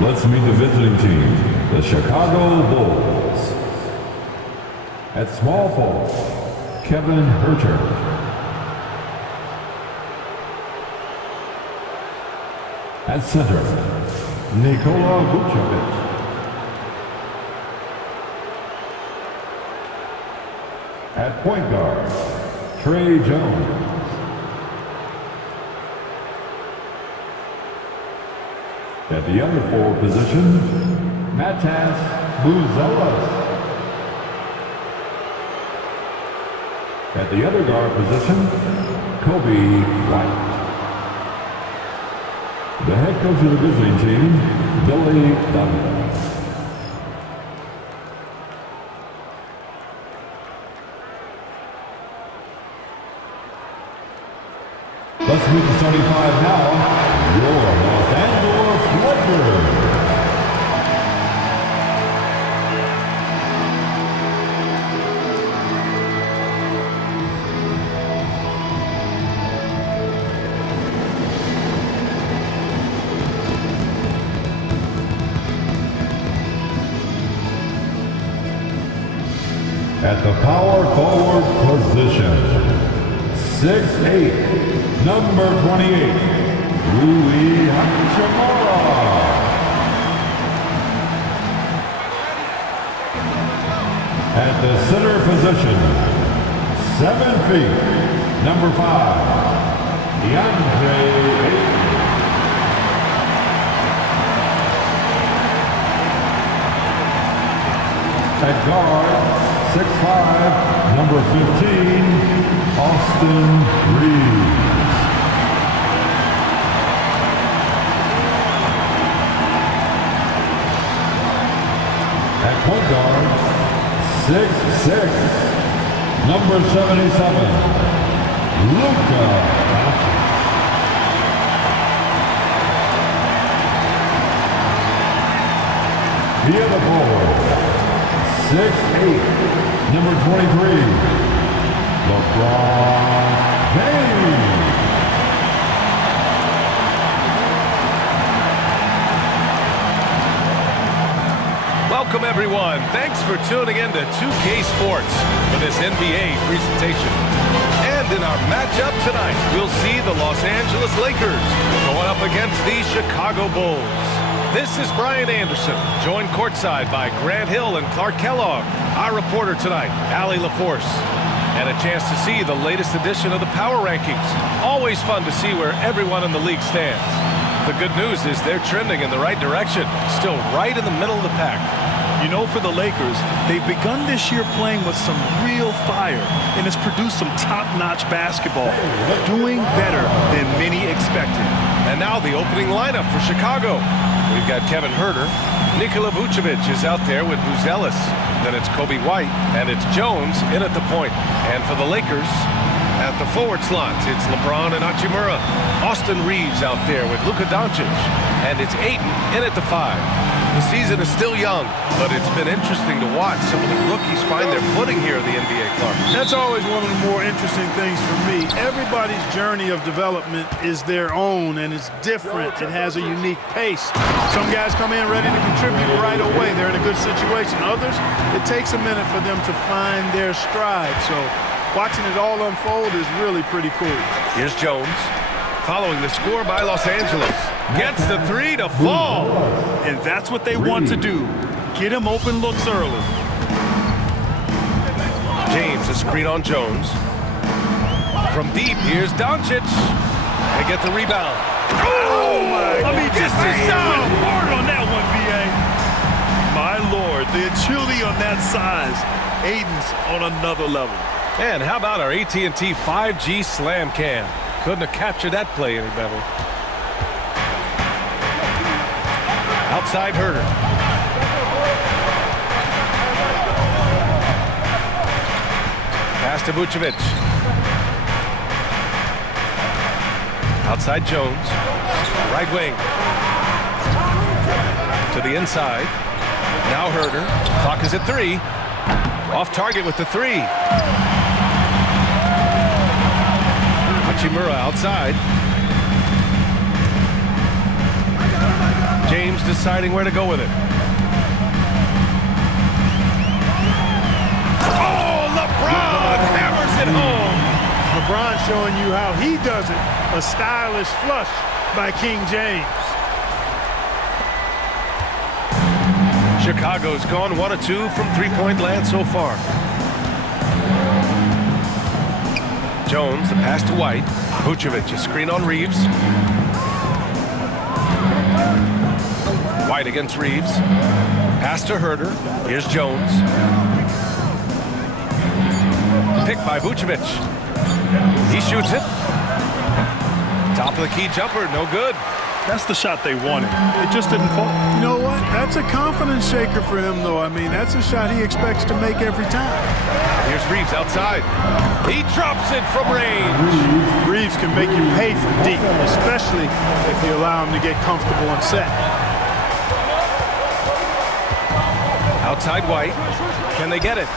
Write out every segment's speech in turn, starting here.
Let's meet the visiting team, the Chicago Bulls. At small forward, Kevin Huerter. At center, Nikola Vucevic. At point guard, Trey Jones. At the other forward position, Matas Buzelis. At the other guard position, Kobe White. The head coach of the visiting team, Billy Donovan. Let's meet the starting five now. Your Los Angeles Lakers. At the power forward position, 6'8", number 28, Rui Hachimura. At the center position, 7 feet, number 5, DeAndre Ayton. At guard, 6'5", number 15, Austin Reeves. At point guard, 6'6", number 77, Luka Doncic. The other forward, 6'8", number 23, LeBron James. Welcome everyone. Thanks for tuning in to 2K Sports for this NBA presentation. And in our matchup tonight, we'll see the Los Angeles Lakers going up against the Chicago Bulls. This is Brian Anderson, joined courtside by Grant Hill and Clark Kellogg. Our reporter tonight, Allie LaForce. And a chance to see the latest edition of the Power Rankings. Always fun to see where everyone in the league stands. The good news is they're trending in the right direction, still right in the middle of the pack. You know, for the Lakers, they've begun this year playing with some real fire, and it's produced some top-notch basketball, doing better than many expected. And now the opening lineup for Chicago. We've got Kevin Huerter. Nikola Vucevic is out there with Buzelis. Then it's Kobe White, and it's Jones in at the point. And for the Lakers, at the forward slots, it's LeBron and Hachimura. Austin Reeves out there with Luka Doncic. And it's Ayton in at the 5. The season is still young, but it's been interesting to watch some of the rookies find their footing here in the NBA Cup. That's always one of the more interesting things for me. Everybody's journey of development is their own, and it's different. It has a unique pace. Some guys come in ready to contribute right away. They're in a good situation. Others, it takes a minute for them to find their stride. So watching it all unfold is really pretty cool. Here's Jones, following the score by Los Angeles. Gets the 3 to fall. And that's what they want to do. Get him open looks early. James, a screen on Jones. From deep, here's Doncic. They get the rebound. Oh, my! I mean, just hard on that one, B.A. My Lord, the agility on that size. Ayton's on another level. And how about our AT&T 5G slam cam? Couldn't have captured that play any better. Outside Huerter. Pass to Vucevic. Outside Jones. Right wing. To the inside. Now Huerter. Clock is at 3. Off target with the 3. Hachimura outside. James Jones deciding where to go with it. Oh, LeBron hammers it home. LeBron showing you how he does it. A stylish flush by King James. Chicago's gone 1 of 2 from three-point land so far. Jones, the pass to White. Vucevic, a screen on Reeves. White against Reeves. Pass to Herter. Here's Jones. Picked by Vucevic. He shoots it. Top of the key jumper, no good. That's the shot they wanted. It just didn't fall. You know what? That's a confidence shaker for him, though. I mean, that's a shot he expects to make every time. Here's Reeves outside. He drops it from range. Reeves can make you pay from deep, especially if you allow him to get comfortable and set. Outside White. Can they get it?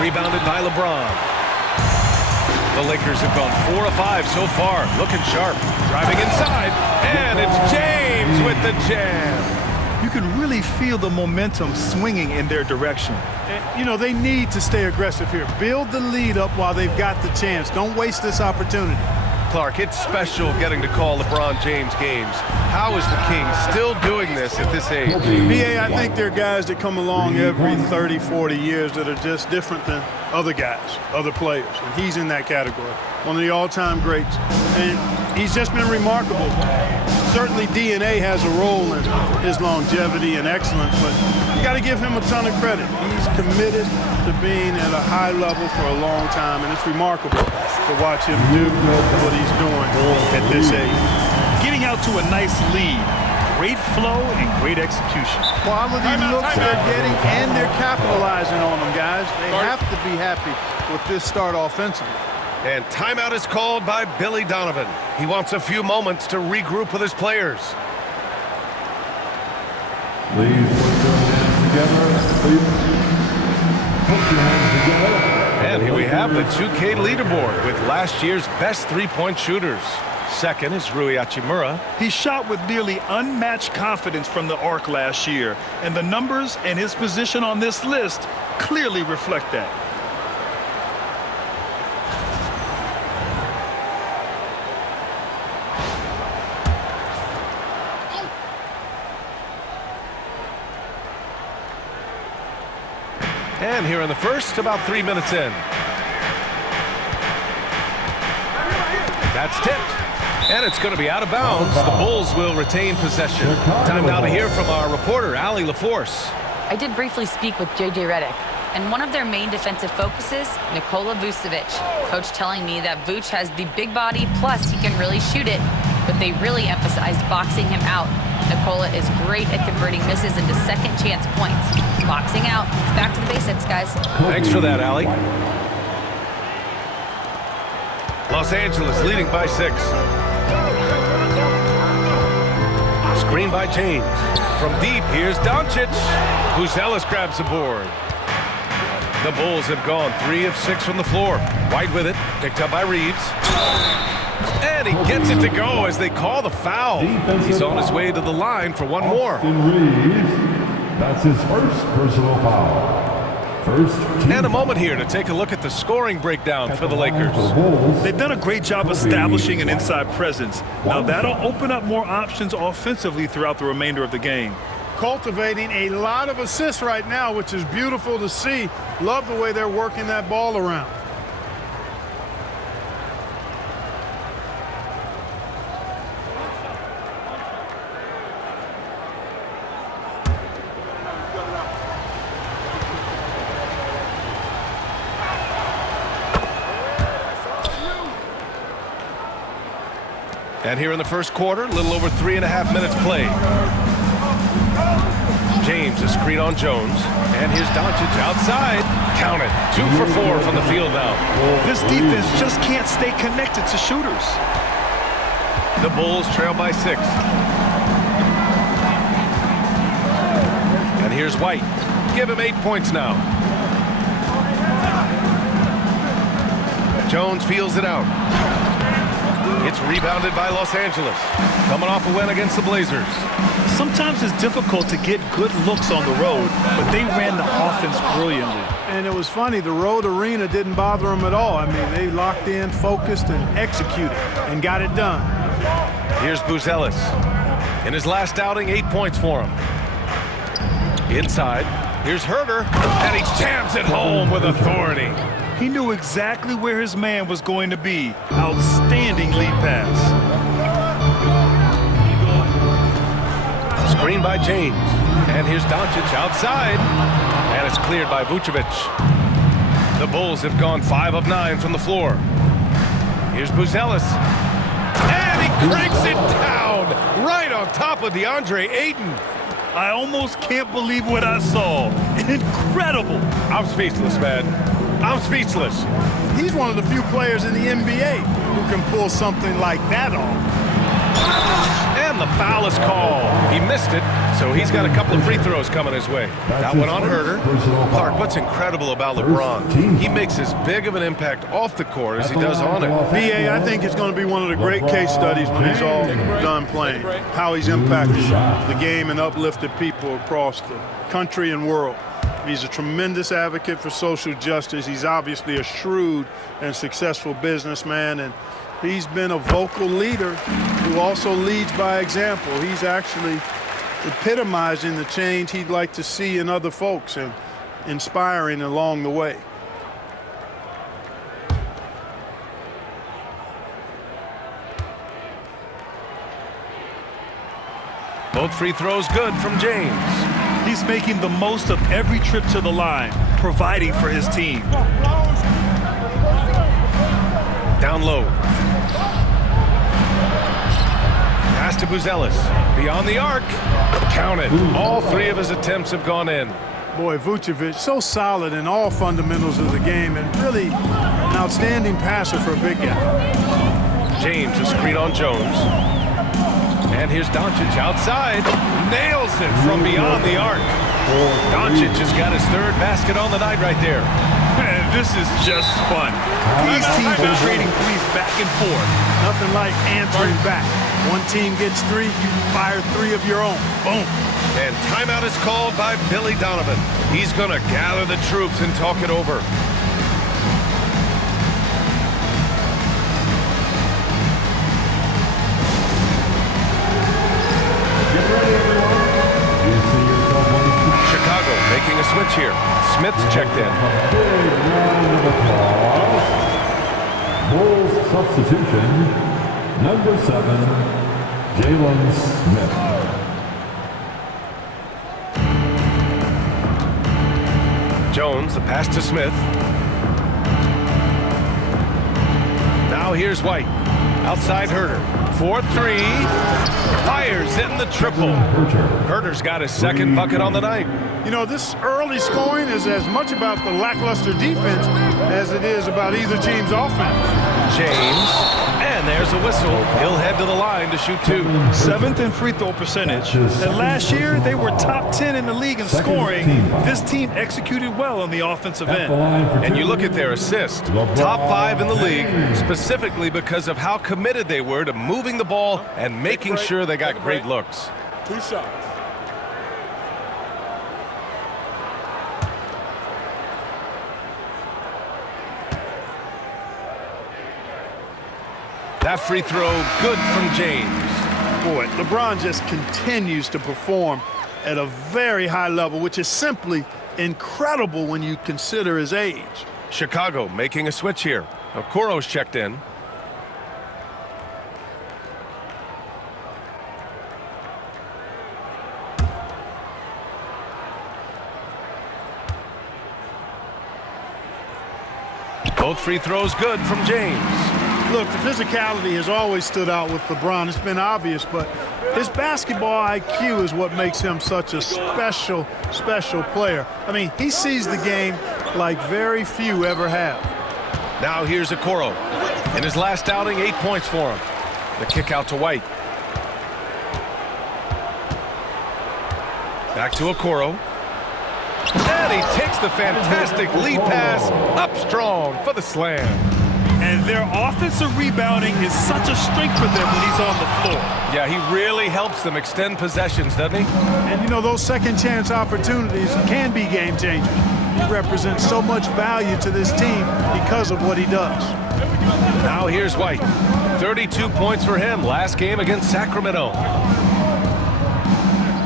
Rebounded by LeBron. The Lakers have gone 4 of 5 so far. Looking sharp. Driving inside. And it's James with the jam. You can really feel the momentum swinging in their direction. You know, they need to stay aggressive here. Build the lead up while they've got the chance. Don't waste this opportunity. Clark, it's special getting to call LeBron James games. How is the King still doing this at this age? BA, I think there are guys that come along every 30, 40 years that are just different than other guys, other players. And he's in that category. One of the all-time greats. And he's just been remarkable. Certainly DNA has a role in his longevity and excellence, but you got to give him a ton of credit. He's committed to being at a high level for a long time, and it's remarkable to watch him do what he's doing at this age. Getting out to a nice lead. Great flow and great execution. Quality looks they're getting, and they're capitalizing on them, guys. They have to be happy with this start offensively. And timeout is called by Billy Donovan. He wants a few moments to regroup with his players. Please put your hands together. Please put your hands together. And here we have the 2K leaderboard with last year's best three-point shooters. Second is Rui Hachimura. He shot with nearly unmatched confidence from the arc last year, and the numbers and his position on this list clearly reflect that. And here in the first, about 3 minutes in. That's tipped. And it's going to be out of bounds. The Bulls will retain possession. Time now to hear from our reporter, Allie LaForce. I did briefly speak with J.J. Redick, and one of their main defensive focuses, Nikola Vucevic. Coach telling me that Vuce has the big body, plus he can really shoot it, but they really emphasized boxing him out. Nikola is great at converting misses into second chance points. Boxing out. It's back to the basics, guys. Thanks for that, Allie. Los Angeles leading by 6. Screen by James. From deep, here's Doncic. Huzelis grabs the board. The Bulls have gone 3 of 6 from the floor. White with it, picked up by Reeves. And he gets it to go as they call the foul. He's on his way to the line for one more. Reeves, that's his first personal foul. And a moment here to take a look at the scoring breakdown for the Lakers. They've done a great job establishing an inside presence. Now that'll open up more options offensively throughout the remainder of the game. Cultivating a lot of assists right now, which is beautiful to see. Love the way they're working that ball around. And here in the first quarter, a little over 3.5 minutes played. James, a screen on Jones. And here's Doncic outside. Count it. 2 for 4 from the field now. This defense just can't stay connected to shooters. The Bulls trail by 6. And here's White. Give him 8 points now. Jones feels it out. It's rebounded by Los Angeles. Coming off a win against the Blazers. Sometimes it's difficult to get good looks on the road, but they ran the offense brilliantly. And it was funny, the road arena didn't bother them at all. I mean, they locked in, focused, and executed, and got it done. Here's Buzelis. In his last outing, 8 points for him. Inside, here's Herter, and he jams it home with authority. He knew exactly where his man was going to be. Outstanding lead pass. Screen by James. And here's Doncic outside. And it's cleared by Vucevic. The Bulls have gone 5 of 9 from the floor. Here's Buzelis. And he cranks it down right on top of DeAndre Ayton. I almost can't believe what I saw. Incredible. I'm speechless, man. I'm speechless. He's one of the few players in the NBA who can pull something like that off. And the foul is called. He missed it, so he's got a couple of free throws coming his way. That one on Herter. Clark, what's incredible about LeBron? He makes as big of an impact off the court as he does on it. BA, I think it's going to be one of the great case studies when he's all done playing. How he's impacted the game and uplifted people across the country and world. He's a tremendous advocate for social justice. He's obviously a shrewd and successful businessman, and he's been a vocal leader who also leads by example. He's actually epitomizing the change he'd like to see in other folks and inspiring along the way. Both free throws good from James. He's making the most of every trip to the line, providing for his team. Down low. Pass to Buzelis. Beyond the arc. Counted. All 3 of his attempts have gone in. Boy, Vucevic, so solid in all fundamentals of the game and really an outstanding passer for a big guy. James, a screen on Jones. And here's Doncic outside. Nails it from beyond the arc. Doncic has got his 3rd basket on the night right there. Man, this is just fun. These teams are trading threes back and forth. Nothing like answering back. One team gets 3, you fire 3 of your own. Boom. And timeout is called by Billy Donovan. He's going to gather the troops and talk it over. Chicago making a switch here. Smith's checked in. Big round of applause. Bulls substitution, number 7, Jalen Smith. Jones, the pass to Smith. Now here's White. Outside Herter. 4-3. Fires in the triple. Herter's got his 2nd bucket on the night. You know, this early scoring is as much about the lackluster defense as it is about either team's offense. James, and there's a whistle. He'll head to the line to shoot 2. 7th in free throw percentage. And last year, they were top 10 in the league in scoring. This team executed well on the offensive end. And you look at their assists, top 5 in the league, specifically because of how committed they were to moving the ball and making sure they got great looks. 2 shots. That free throw, good from James. Boy, LeBron just continues to perform at a very high level, which is simply incredible when you consider his age. Chicago making a switch here. Okoro's checked in. Both free throws good from James. Look, the physicality has always stood out with LeBron. It's been obvious, but his basketball IQ is what makes him such a special player. I mean, he sees the game like very few ever have. Now here's Okoro. In his last outing, 8 points for him. The kick out to White. Back to Okoro. And he takes the fantastic lead pass up strong for the slam. And their offensive rebounding is such a strength for them when he's on the floor. Yeah, he really helps them extend possessions, doesn't he? And, you know, those second-chance opportunities can be game changers. He represents so much value to this team because of what he does. Now here's White. 32 points for him last game against Sacramento.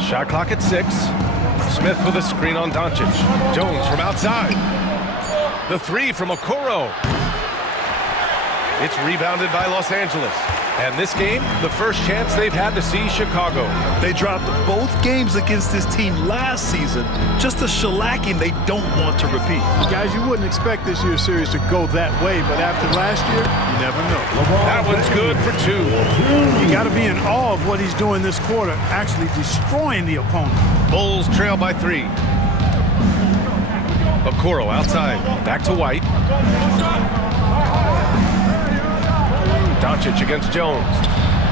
Shot clock at 6. Smith with a screen on Doncic. Jones from outside. The three from Okoro. It's rebounded by Los Angeles. And this game, the first chance they've had to see Chicago. They dropped both games against this team last season. Just a shellacking they don't want to repeat. Guys, you wouldn't expect this year's series to go that way, but after last year, you never know. That one's good for 2. You got to be in awe of what he's doing this quarter, actually destroying the opponent. Bulls trail by 3. Okoro outside. Back to White. Doncic against Jones.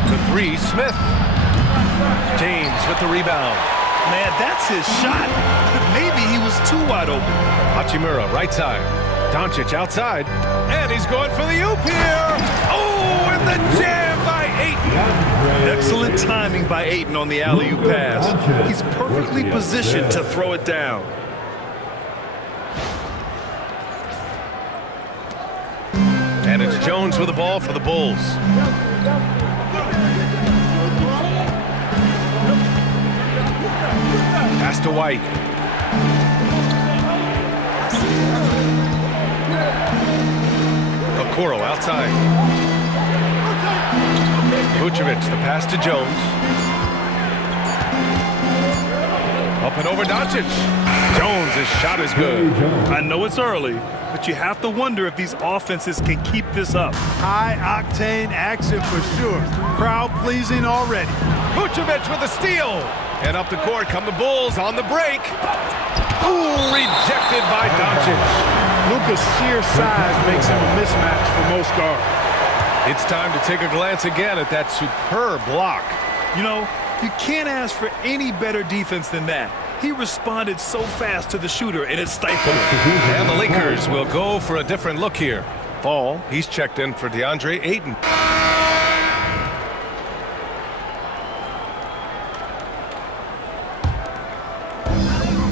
The 3, Smith. James with the rebound. Man, that's his shot. Maybe he was too wide open. Hachimura right side. Doncic outside. And he's going for the oop here. Oh, and the jam by Ayton. Excellent timing by Ayton on the alley-oop pass. He's perfectly positioned to throw it down. And it's Jones with the ball for the Bulls. Pass to White. Okoro outside. Vucevic, the pass to Jones. Up and over Doncic. Jones, his shot is good. I know it's early, but you have to wonder if these offenses can keep this up. High-octane action for sure. Crowd-pleasing already. Vucevic with a steal. And up the court come the Bulls on the break. Ooh, rejected by Doncic. Luka's sheer size makes him a mismatch for most guards. It's time to take a glance again at that superb block. You know, you can't ask for any better defense than that. He responded so fast to the shooter, and it stifled him. And the Lakers will go for a different look here. Fall, he's checked in for DeAndre Ayton.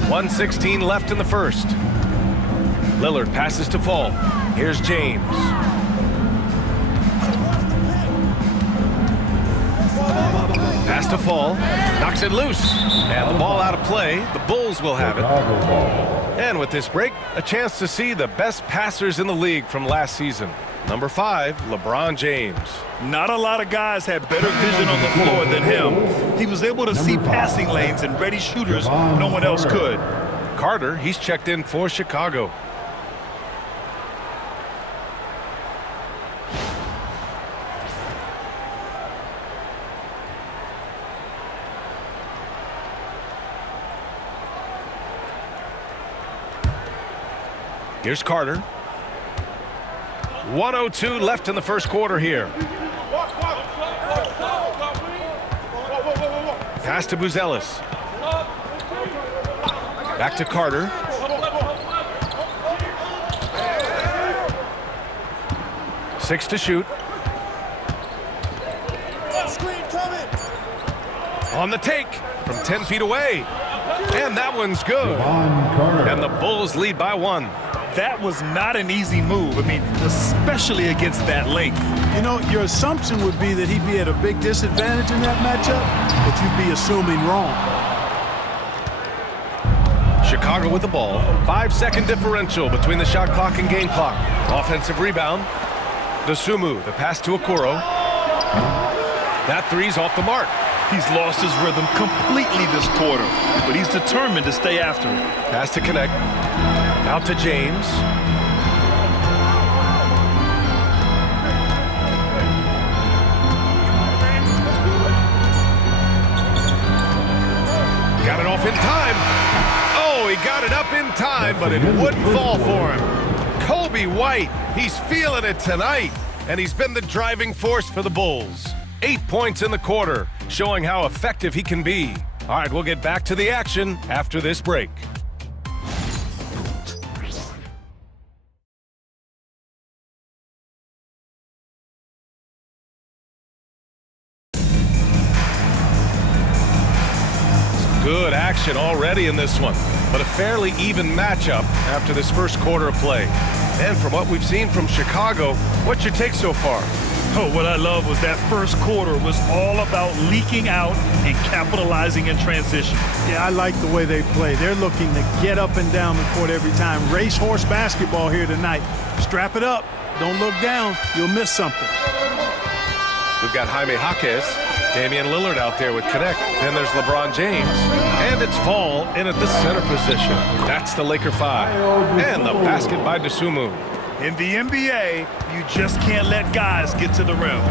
.116 left in the first. Lillard passes to Fall. Here's James. Pass to Fall. Knocks it loose. And the ball out of play. The Bulls will have it. And with this break, a chance to see the best passers in the league from last season. Number 5, LeBron James. Not a lot of guys had better vision on the floor than him. He was able to see passing lanes and ready shooters no one else could. Carter, he's checked in for Chicago. Here's Carter. 1:02 left in the first quarter here. Pass to Buzelis. Back to Carter. Six to shoot. On the take from 10 feet away. And that one's good. And the Bulls lead by 1. That was not an easy move. I mean, especially against that length. You know, your assumption would be that he'd be at a big disadvantage in that matchup, but you'd be assuming wrong. Chicago with the ball. 5-second differential between the shot clock and game clock. Offensive rebound. Dosumu, the pass to Okoro. That three's off the mark. He's lost his rhythm completely this quarter, but he's determined to stay after it. Pass to connect. Out to James. Got it off in time. Oh, he got it up in time, but it wouldn't fall for him. Kobe White, he's feeling it tonight, and he's been the driving force for the Bulls. 8 points in the quarter, showing how effective he can be. All right, we'll get back to the action after this break. Good action already in this one, but a fairly even matchup after this first quarter of play. And from what we've seen from Chicago, what's your take so far? Oh, what I love was that first quarter was all about leaking out and capitalizing in transition. Yeah, I like the way they play. They're looking to get up and down the court every time. Racehorse basketball here tonight. Strap it up. Don't look down. You'll miss something. We've got Jaime Jaquez, Damian Lillard out there with Connect. Then there's LeBron James. And it's Fall in at the center position. That's the Laker 5. And the basket by Dosunmu. In the NBA, you just can't let guys get to the rim.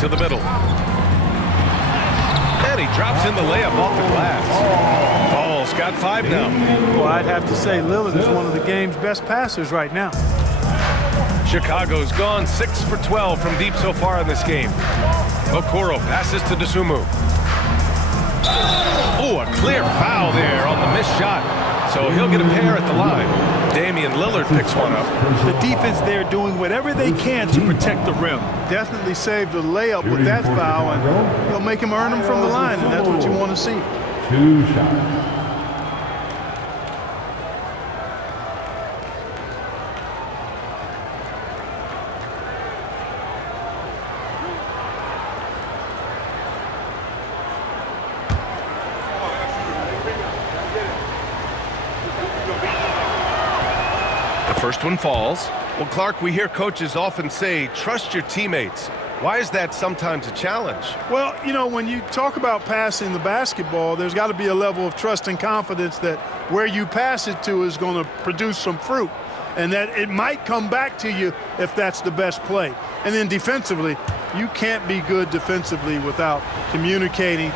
To the middle. And he drops in the layup off the glass. Fall's got 5 now. Well, I'd have to say Lillard is one of the game's best passers right now. Chicago's gone 6 for 12 from deep so far in this game. Okoro passes to Dosunmu. Oh, a clear foul there on the missed shot. So he'll get a pair at the line. Damian Lillard picks one up. The defense there doing whatever they can to protect the rim. Definitely saved the layup with that foul, and he'll make him earn them from the line, and that's what you want to see. 2 shots. First one falls. Well, Clark, we hear coaches often say, trust your teammates. Why is that sometimes a challenge? Well, you know, when you talk about passing the basketball, there's got to be a level of trust and confidence that where you pass it to is going to produce some fruit, and that it might come back to you if that's the best play. And then defensively, you can't be good defensively without communicating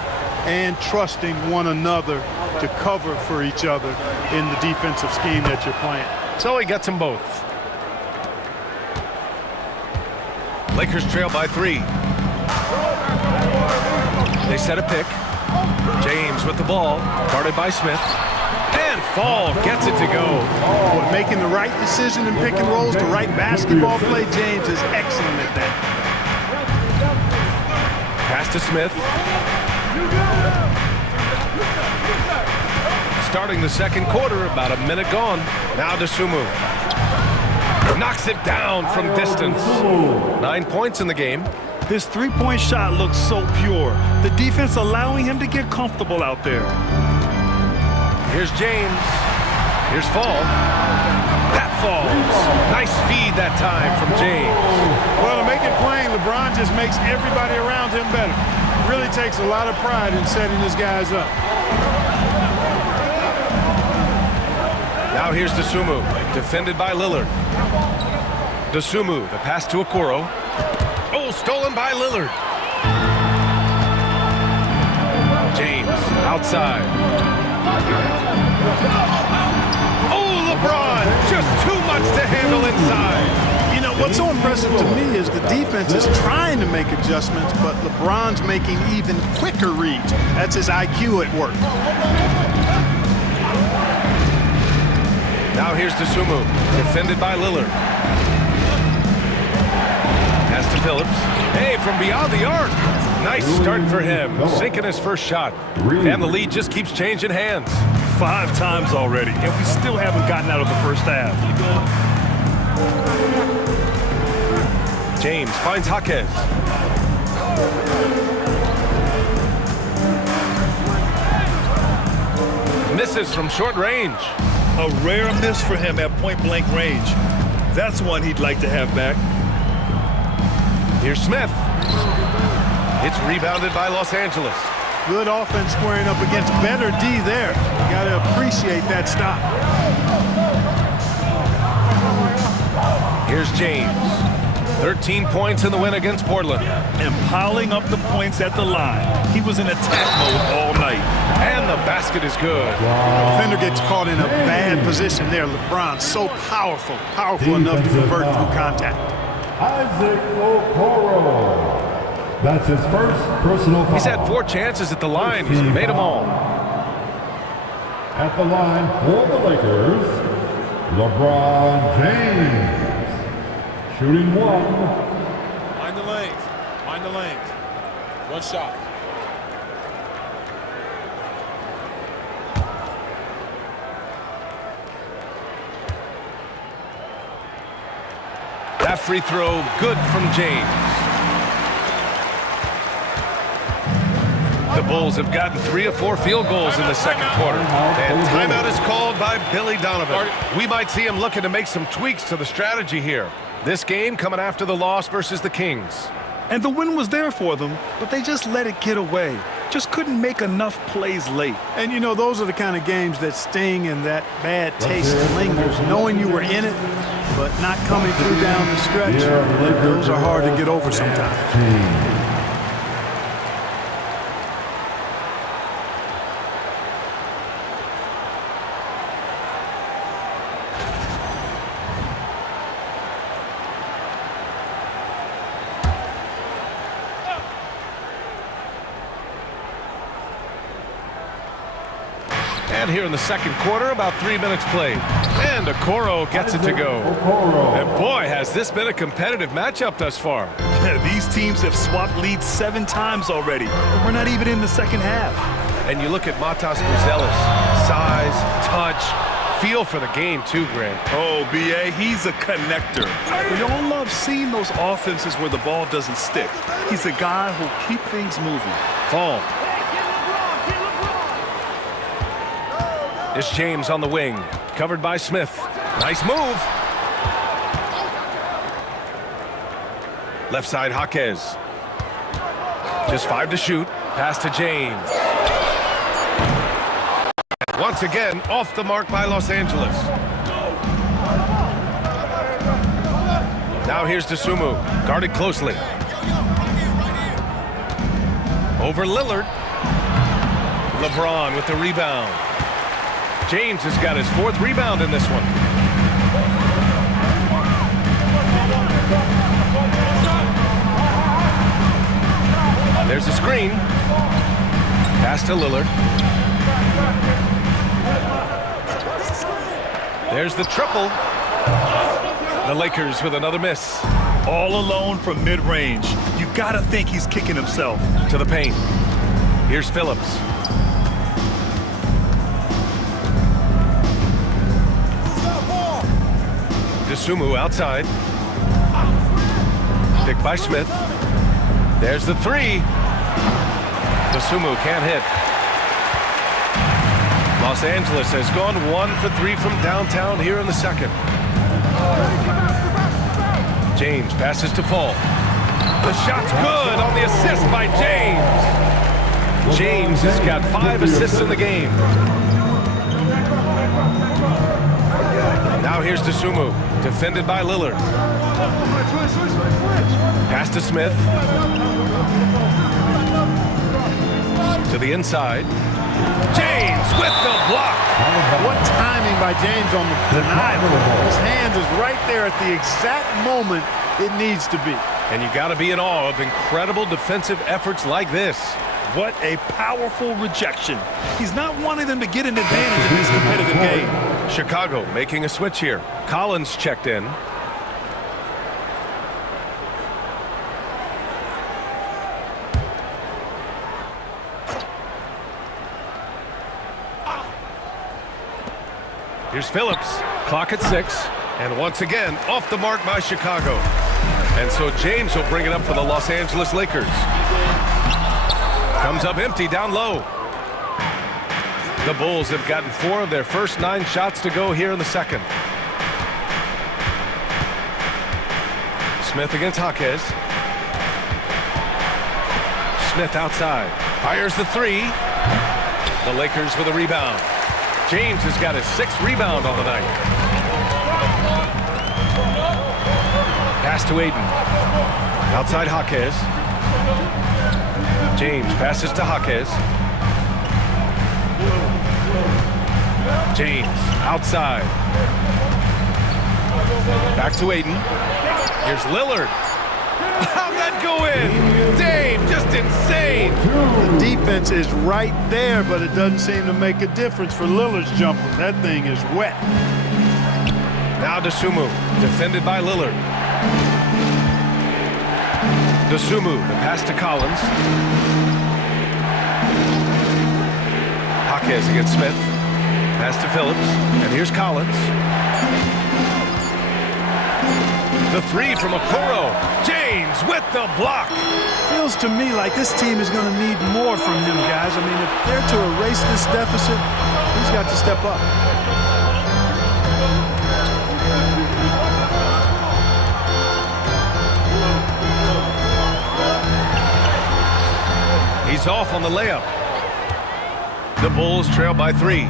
and trusting one another to cover for each other in the defensive scheme that you're playing. So he gets them both. Lakers trail by 3. They set a pick. James with the ball, guarded by Smith. And Fall gets it to go. Boy, making the right decision in pick and rolls, the right basketball play. James is excellent at that. Pass to Smith. Starting the second quarter, about a minute gone. Now Dosunmu knocks it down from distance. 9 points in the game. This three-point shot looks so pure. The defense allowing him to get comfortable out there. Here's James. Here's Fall. That falls. Nice feed that time from James. Well, to make it plain, LeBron just makes everybody around him better. Really takes a lot of pride in setting his guys up. Now here's Dosunmu, defended by Lillard. Dosunmu, the pass to Okoro. Oh, stolen by Lillard. James, outside. Oh, LeBron, just too much to handle inside. You know, what's so impressive to me is the defense is trying to make adjustments, but LeBron's making even quicker reads. That's his IQ at work. Now here's Dosunmu, defended by Lillard. Pass to Phillips. Hey, from beyond the arc. Nice start for him, sinking his first shot. And the lead just keeps changing hands. 5 times already, and we still haven't gotten out of the first half. James finds Jaquez. Misses from short range. A rare miss for him at point-blank range. That's one he'd like to have back. Here's Smith. It's rebounded by Los Angeles. Good offense squaring up against better D there. You got to appreciate that stop. Here's James. 13 points in the win against Portland. And piling up the points at the line. He was in attack mode all night. And the basket is good. The defender gets caught in a bad position there. LeBron, so powerful enough to convert through contact. Isaac Okoro. That's his first personal foul. He's had 4 chances at the line. He's made them all. At the line for the Lakers, LeBron James. Shooting 1. Mind the lanes. Mind the lanes. One shot. That free throw, good from James. The Bulls have gotten 3 of 4 field goals in the second quarter. And timeout is called by Billy Donovan. We might see him looking to make some tweaks to the strategy here. This game coming after the loss versus the Kings. And the win was there for them, but they just let it get away. Just couldn't make enough plays late. And, you know, those are the kind of games that sting and that bad taste lingers. Knowing you were in it, but not coming through down the stretch, those are hard to get over sometimes. And here in the second quarter, about 3 minutes played. And Okoro gets it to go. And boy, has this been a competitive matchup thus far. These teams have swapped leads 7 times already. And we're not even in the second half. And you look at Matas Buzelis. Size, touch, feel for the game too, Grant. Oh, B.A., he's a connector. We all love seeing those offenses where the ball doesn't stick. He's a guy who'll keep things moving. Fall. It's James on the wing, covered by Smith. Nice move. Left side, Jaquez. Just 5 to shoot. Pass to James. Once again, off the mark by Los Angeles. Now here's Dosunmu, guarded closely. Over Lillard. LeBron with the rebound. James has got his 4th rebound in this one. There's a screen. Pass to Lillard. There's the triple. The Lakers with another miss. All alone from mid-range. You gotta think he's kicking himself. To the paint. Here's Phillips. Dosunmu outside. Picked by Smith. There's the 3. Dosunmu can't hit. Los Angeles has gone 1 for 3 from downtown here in the second. James passes to Fall. The shot's good on the assist by James. James has got 5 assists in the game. Now here's Dosunmu, defended by Lillard. Pass to Smith. To the inside. James with the block. What timing by James on the denial. His hand is right there at the exact moment it needs to be. And you got to be in awe of incredible defensive efforts like this. What a powerful rejection. He's not wanting them to get an advantage in this competitive game. Chicago making a switch here. Collins checked in. Here's Phillips. Clock at 6. And once again, off the mark by Chicago. And so James will bring it up for the Los Angeles Lakers. Comes up empty down low. The Bulls have gotten 4 of their first 9 shots to go here in the second. Smith against Jaquez. Smith outside. Fires the 3. The Lakers with a rebound. James has got his 6th rebound on the night. Pass to Aiden. Outside Jaquez. James passes to Jaquez. James outside. Back to Aiden. Here's Lillard. How'd that go in? Dave, just insane. The defense is right there, but it doesn't seem to make a difference for Lillard's jumper. That thing is wet. Now Dosunmu, defended by Lillard. Dosunmu, the pass to Collins. Jaquez against Smith. Pass to Phillips. And here's Collins. The three from Okoro. James with the block. Feels to me like this team is going to need more from him, guys. I mean, if they're to erase this deficit, he's got to step up. He's off on the layup. The Bulls trail by 3.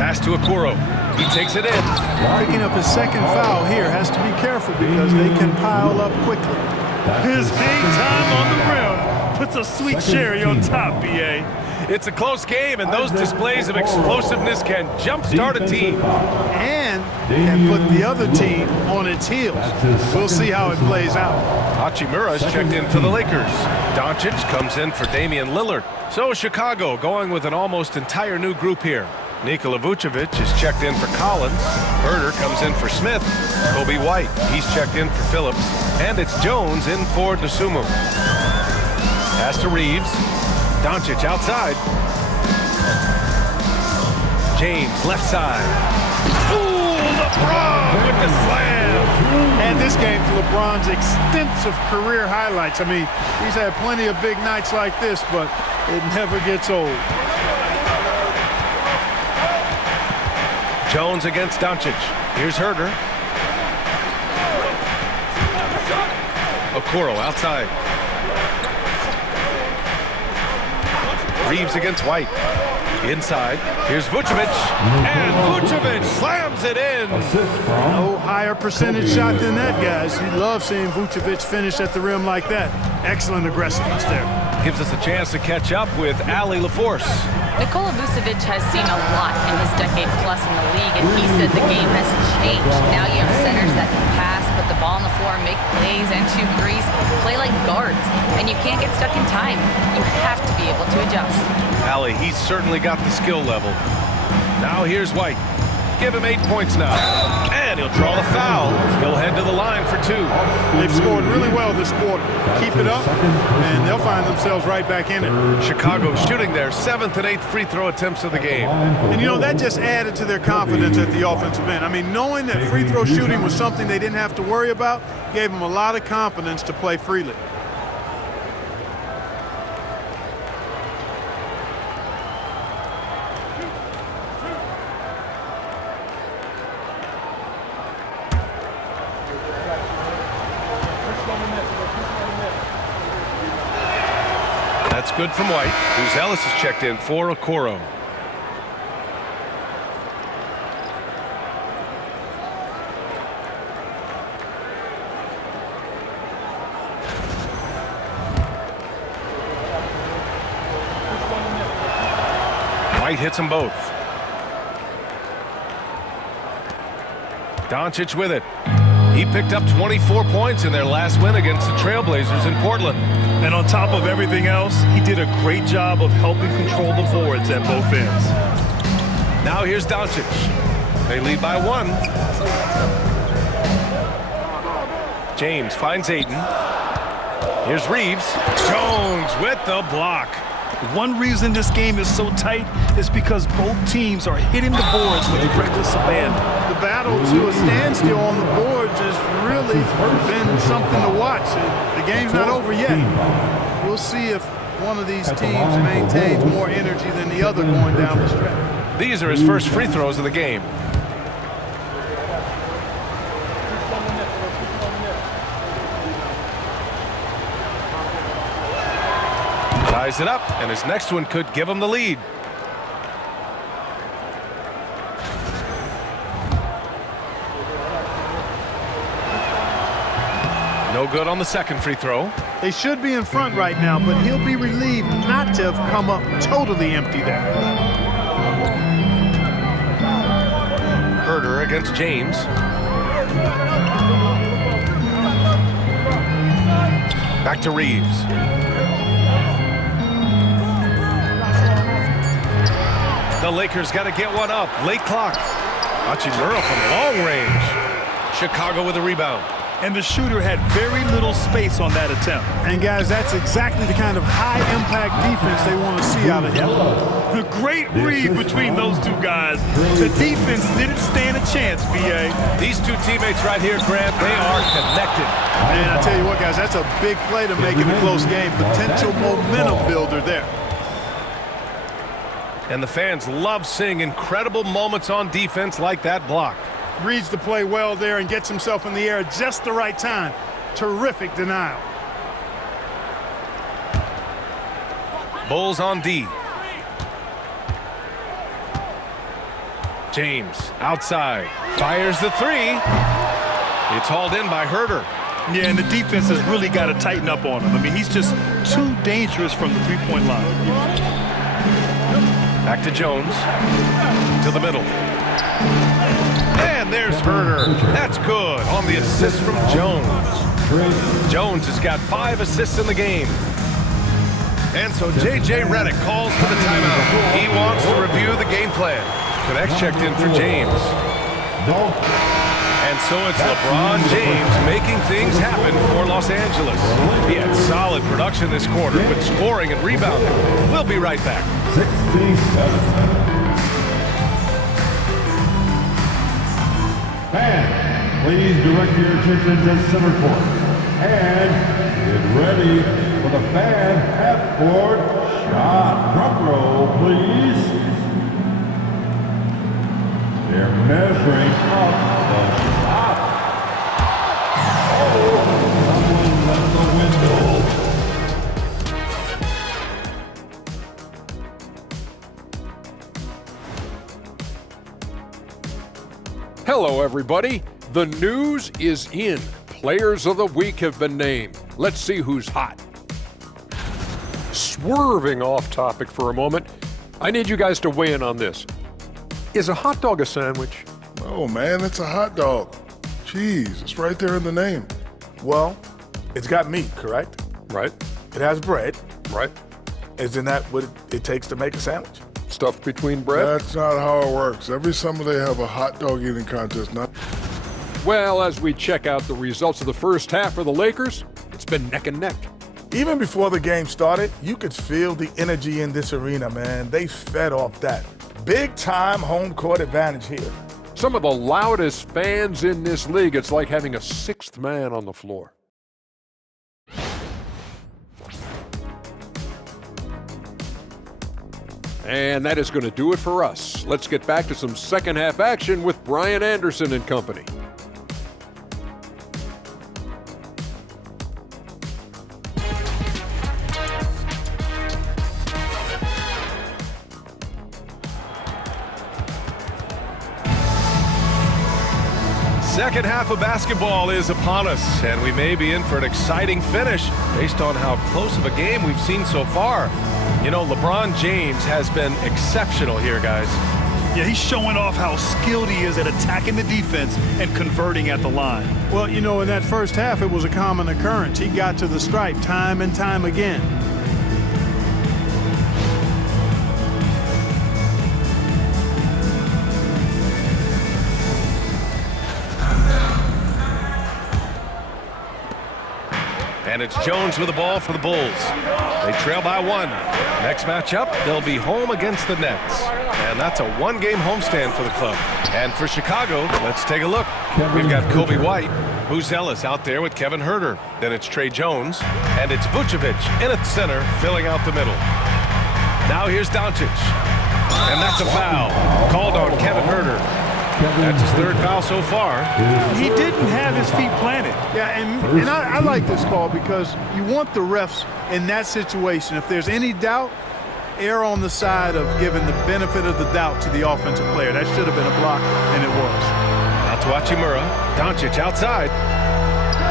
Pass to Okoro. He takes it in. Picking up his second foul here. Has to be careful because they can pile up quickly. His hang time on the rim puts a sweet cherry on top, B.A. It's a close game, and those displays of explosiveness can jumpstart a team. And can put the other team on its heels. We'll see how it plays out. Hachimura's checked in for the Lakers. Doncic comes in for Damian Lillard. So Chicago going with an almost entire new group here. Nikola Vucevic is checked in for Collins. Herder comes in for Smith. Kobe White, he's checked in for Phillips. And it's Jones in for Dosunmu. Pass to Reeves. Doncic outside. James left side. Ooh, LeBron with the slam. And this game's LeBron's extensive career highlights. I mean, he's had plenty of big nights like this, but it never gets old. Jones against Doncic. Here's Herder. Okoro outside. Reeves against White. Inside. Here's Vucevic. And Vucevic slams it in. No higher percentage shot than that, guys. You love seeing Vucevic finish at the rim like that. Excellent aggressiveness there. Gives us a chance to catch up with Ali LaForce. Nikola Vucevic has seen a lot in his decade plus in the league, and he said the game has changed. Now you have centers that can pass, put the ball on the floor, make plays, and shoot threes, play like guards, and you can't get stuck in time. You have to be able to adjust. Ali, he's certainly got the skill level. Now here's White. Give him 8 points now. And he'll draw the foul. He'll head to the line for 2. They've scored really well this quarter. Keep it up, and they'll find themselves right back in it. Chicago shooting their 7th and 8th free throw attempts of the game. And, you know, that just added to their confidence at the offensive end. I mean, knowing that free throw shooting was something they didn't have to worry about gave them a lot of confidence to play freely. That's good from White, who's Ellis is checked in for Okoro. White hits them both. Doncic with it. He picked up 24 points in their last win against the Trailblazers in Portland. And on top of everything else, he did a great job of helping control the boards at both ends. Now here's Doncic. They lead by 1. James finds Ayton. Here's Reeves. Jones with the block. One reason this game is so tight is because both teams are hitting the boards with reckless abandon. The battle to a standstill on the boards has really been something to watch. The game's not over yet. We'll see if one of these teams maintains more energy than the other going down the stretch. These are his first free throws of the game. Ties it up, and his next one could give him the lead. No good on the second free throw. They should be in front right now, but he'll be relieved not to have come up totally empty there. Herder against James. Back to Reeves. The Lakers got to get one up. Late clock. Hachimura from long range. Chicago with a rebound. and the shooter had very little space on that attempt. And guys, that's exactly the kind of high-impact defense they want to see out of him. A great read between those two guys. The defense didn't stand a chance, B.A. These two teammates right here, Grant, they are connected. And I tell you what, guys, that's a big play to make in a close game. Potential momentum builder there. And the fans love seeing incredible moments on defense like that block. Reads the play well there and gets himself in the air at just the right time. Terrific denial. Bulls on D. James outside, fires the three. It's hauled in by Herter. Yeah, and the defense has really got to tighten up on him. I mean, he's just too dangerous from the three-point line. Back to Jones, to the middle. And there's Herter. That's good on the assist from Jones. Jones has got 5 assists in the game. And so J.J. Redick calls for the timeout. He wants to review the game plan. Connect checked in for James. And so it's LeBron James making things happen for Los Angeles. He had solid production this quarter with scoring and rebounding. We'll be right back. 67. Fans, please direct your attention to center court. And get ready for the fan half-court shot. Drum roll, please. They're measuring up the shot. Oh, someone left the window. Hello, everybody. The news is in. Players of the week have been named. Let's see who's hot. Swerving off topic for a moment, I need you guys to weigh in on this. Is a hot dog a sandwich? Oh, man, it's a hot dog. Cheese, it's right there in the name. Well, it's got meat, correct? Right. It has bread. Right. Isn't that what it takes to make a sandwich? Stuffed between bread? That's not how it works. Every summer they have a hot dog eating contest. Well, as we check out the results of the first half for the Lakers, it's been neck and neck. Even before the game started, you could feel the energy in this arena, man. They fed off that. Big-time home court advantage here. Some of the loudest fans in this league. It's like having a sixth man on the floor. And that is going to do it for us. Let's get back to some second half action with Brian Anderson and company. Second half of basketball is upon us, and we may be in for an exciting finish based on how close of a game we've seen so far. You know, LeBron James has been exceptional here, guys. Yeah, he's showing off how skilled he is at attacking the defense and converting at the line. Well, you know, in that first half, it was a common occurrence. He got to the stripe time and time again. And it's Jones with the ball for the Bulls. They trail by 1. Next matchup, they'll be home against the Nets. And that's a one-game homestand for the club. And for Chicago, let's take a look. We've got Kobe White, Booz Ellis out there with Kevin Herter. Then it's Trey Jones, and it's Vucevic in at center, filling out the middle. Now here's Doncic. And that's a foul called on Kevin Herter. That's his third foul so far. He didn't have his feet planted. Yeah, and I like this call because you want the refs in that situation. If there's any doubt, err on the side of giving the benefit of the doubt to the offensive player. That should have been a block, and it was. Out to Hachimura. Doncic outside.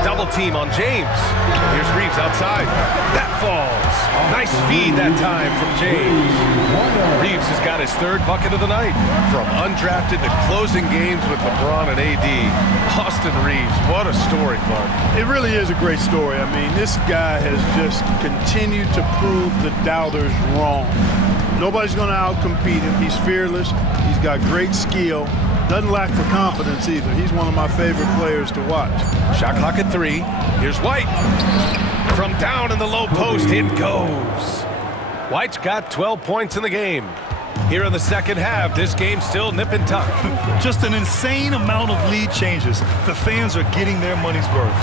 Double team on James. And here's Reeves outside. That falls. Nice feed that time from James. Reeves has got his third bucket of the night. From undrafted to closing games with LeBron and AD. Austin Reeves, what a story, Clark. It really is a great story. I mean, this guy has just continued to prove the doubters wrong. Nobody's going to outcompete him. He's fearless. He's got great skill. Doesn't lack for confidence either. He's one of my favorite players to watch. Shot clock at 3. Here's White. From down in the low post, it goes. White's got 12 points in the game. Here in the second half, this game's still nip and tuck. Just an insane amount of lead changes. The fans are getting their money's worth.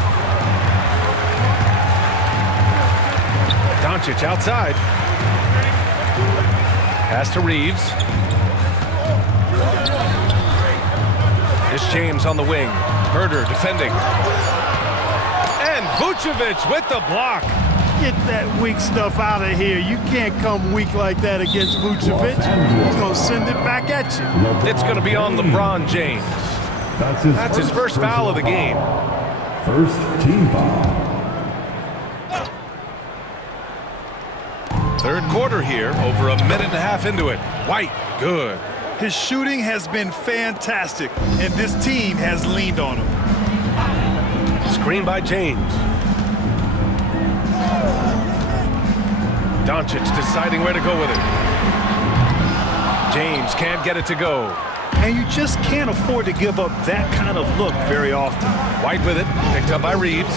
Doncic outside. Pass to Reeves. Here's James on the wing. Herder defending. And Vucevic with the block. Get that weak stuff out of here. You can't come weak like that against Vucevic. He's going to send it back at you. It's going to be on LeBron James. That's his first foul of the game. First team foul. Third quarter here, over a minute and a half into it. White, good. His shooting has been fantastic, and this team has leaned on him. Screen by James. Doncic deciding where to go with it. James can't get it to go. And you just can't afford to give up that kind of look very often. White with it, picked up by Reeves.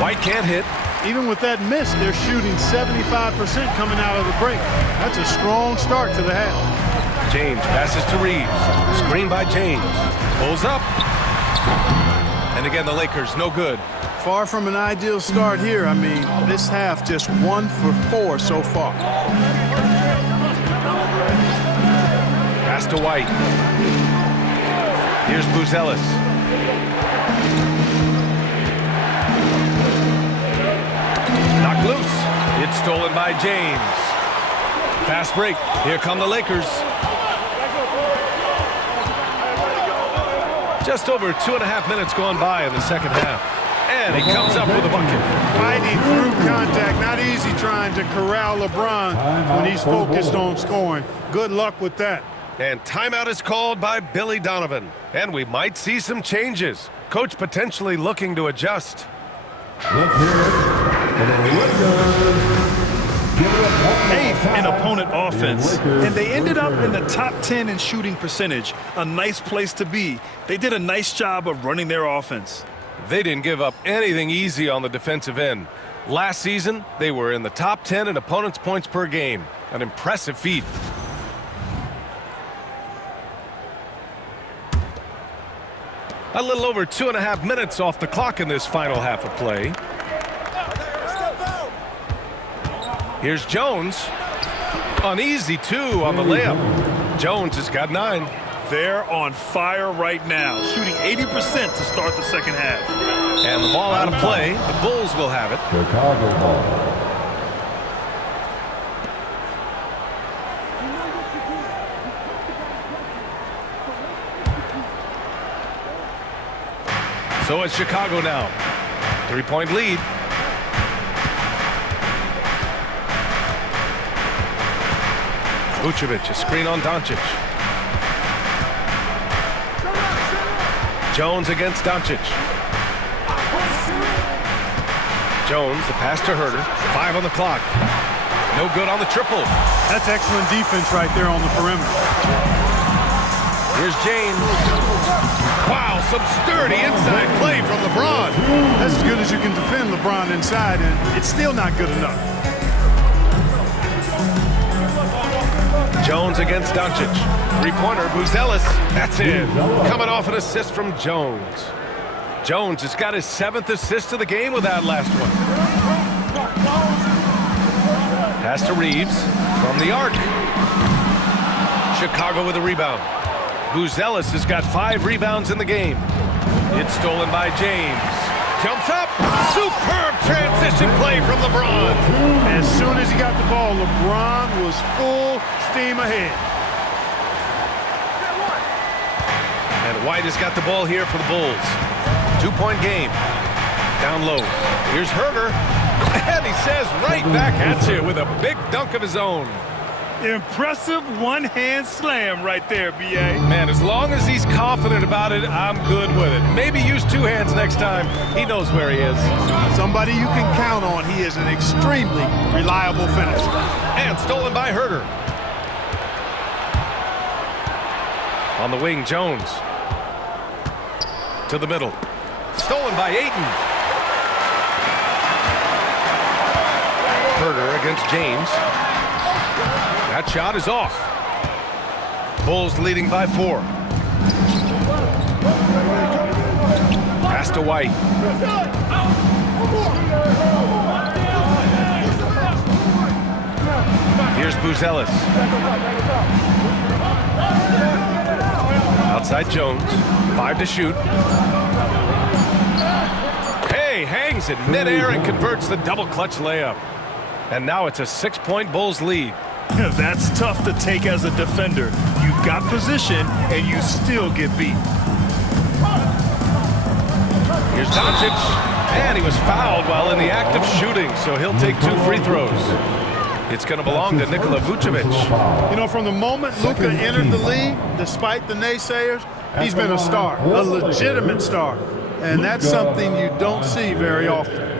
White can't hit. Even with that miss, they're shooting 75% coming out of the break. That's a strong start to the half. James passes to Reeves. Screen by James. Pulls up. And again, the Lakers, no good. Far from an ideal start here. I mean, this half just 1 for 4 so far. Pass to White. Here's Buzelis. Knocked loose. It's stolen by James. Fast break. Here come the Lakers. Just over 2.5 minutes gone by in the second half. And he comes up with a bucket. Fighting through contact. Not easy trying to corral LeBron when he's focused on scoring. Good luck with that. And timeout is called by Billy Donovan. And we might see some changes. Coach potentially looking to adjust. Let's hear it for the Lakers. Eighth in opponent offense, and they ended up in the top 10 in shooting percentage. A nice place to be. They did a nice job of running their offense. They didn't give up anything easy on the defensive end. Last season, they were in the top 10 in opponents' points per game. An impressive feat. A little over 2.5 minutes off the clock in this final half of play. Here's Jones. An easy 2 on the layup. Jones has got 9. They're on fire right now, shooting 80% to start the second half. And the ball out of play. The Bulls will have it. Chicago ball. So it's Chicago now. 3-point lead. Vucevic, a screen on Doncic. Jones against Doncic. Jones, the pass to Herder. 5 on the clock. No good on the triple. That's excellent defense right there on the perimeter. Here's James. Wow, some sturdy inside play from LeBron. That's as good as you can defend LeBron inside, and it's still not good enough. Jones against Doncic. 3-pointer, Buzelis. That's in. Coming off an assist from Jones. Jones has got his 7th assist of the game with that last one. Pass to Reeves from the arc. Chicago with a rebound. Buzelis has got 5 rebounds in the game. It's stolen by James. Jumps up. Superb transition play from LeBron. As soon as he got the ball, LeBron was full steam ahead. And White has got the ball here for the Bulls. 2-point game. Down low. Here's Herder. And he says right back at you with a big dunk of his own. Impressive one-hand slam right there, B.A. Man, as long as he's confident about it, I'm good with it. Maybe use 2 hands next time. He knows where he is. Somebody you can count on. He is an extremely reliable finisher. And stolen by Herder. On the wing, Jones. To the middle. Stolen by Ayton. Herter against James. That shot is off. Bulls leading by 4. Pass to White. Here's Buzelis. Outside Jones. 5 to shoot. Hey, hangs in midair and converts the double clutch layup. And now it's a 6-point Bulls lead. That's tough to take as a defender. You've got position and you still get beat. Here's Doncic. And he was fouled while in the act of shooting, so he'll take 2 free throws. It's going to belong to Nikola Vucevic. You know, from the moment Luka entered the league, despite the naysayers, he's been a star, a legitimate star. And that's something you don't see very often.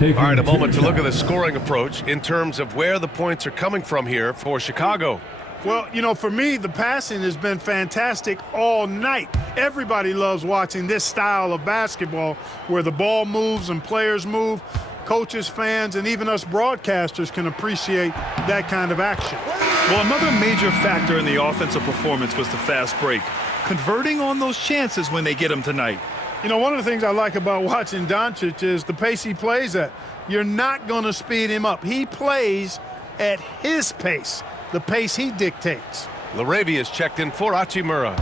All right, a moment to look at the scoring approach in terms of where the points are coming from here for Chicago. Well, you know, for me, the passing has been fantastic all night. Everybody loves watching this style of basketball where the ball moves and players move. Coaches, fans, and even us broadcasters can appreciate that kind of action. Well, another major factor in the offensive performance was the fast break, converting on those chances when they get them tonight. You know, one of the things I like about watching Doncic is the pace he plays at. You're not going to speed him up. He plays at his pace, the pace he dictates. LaRavia is checked in for Hachimura.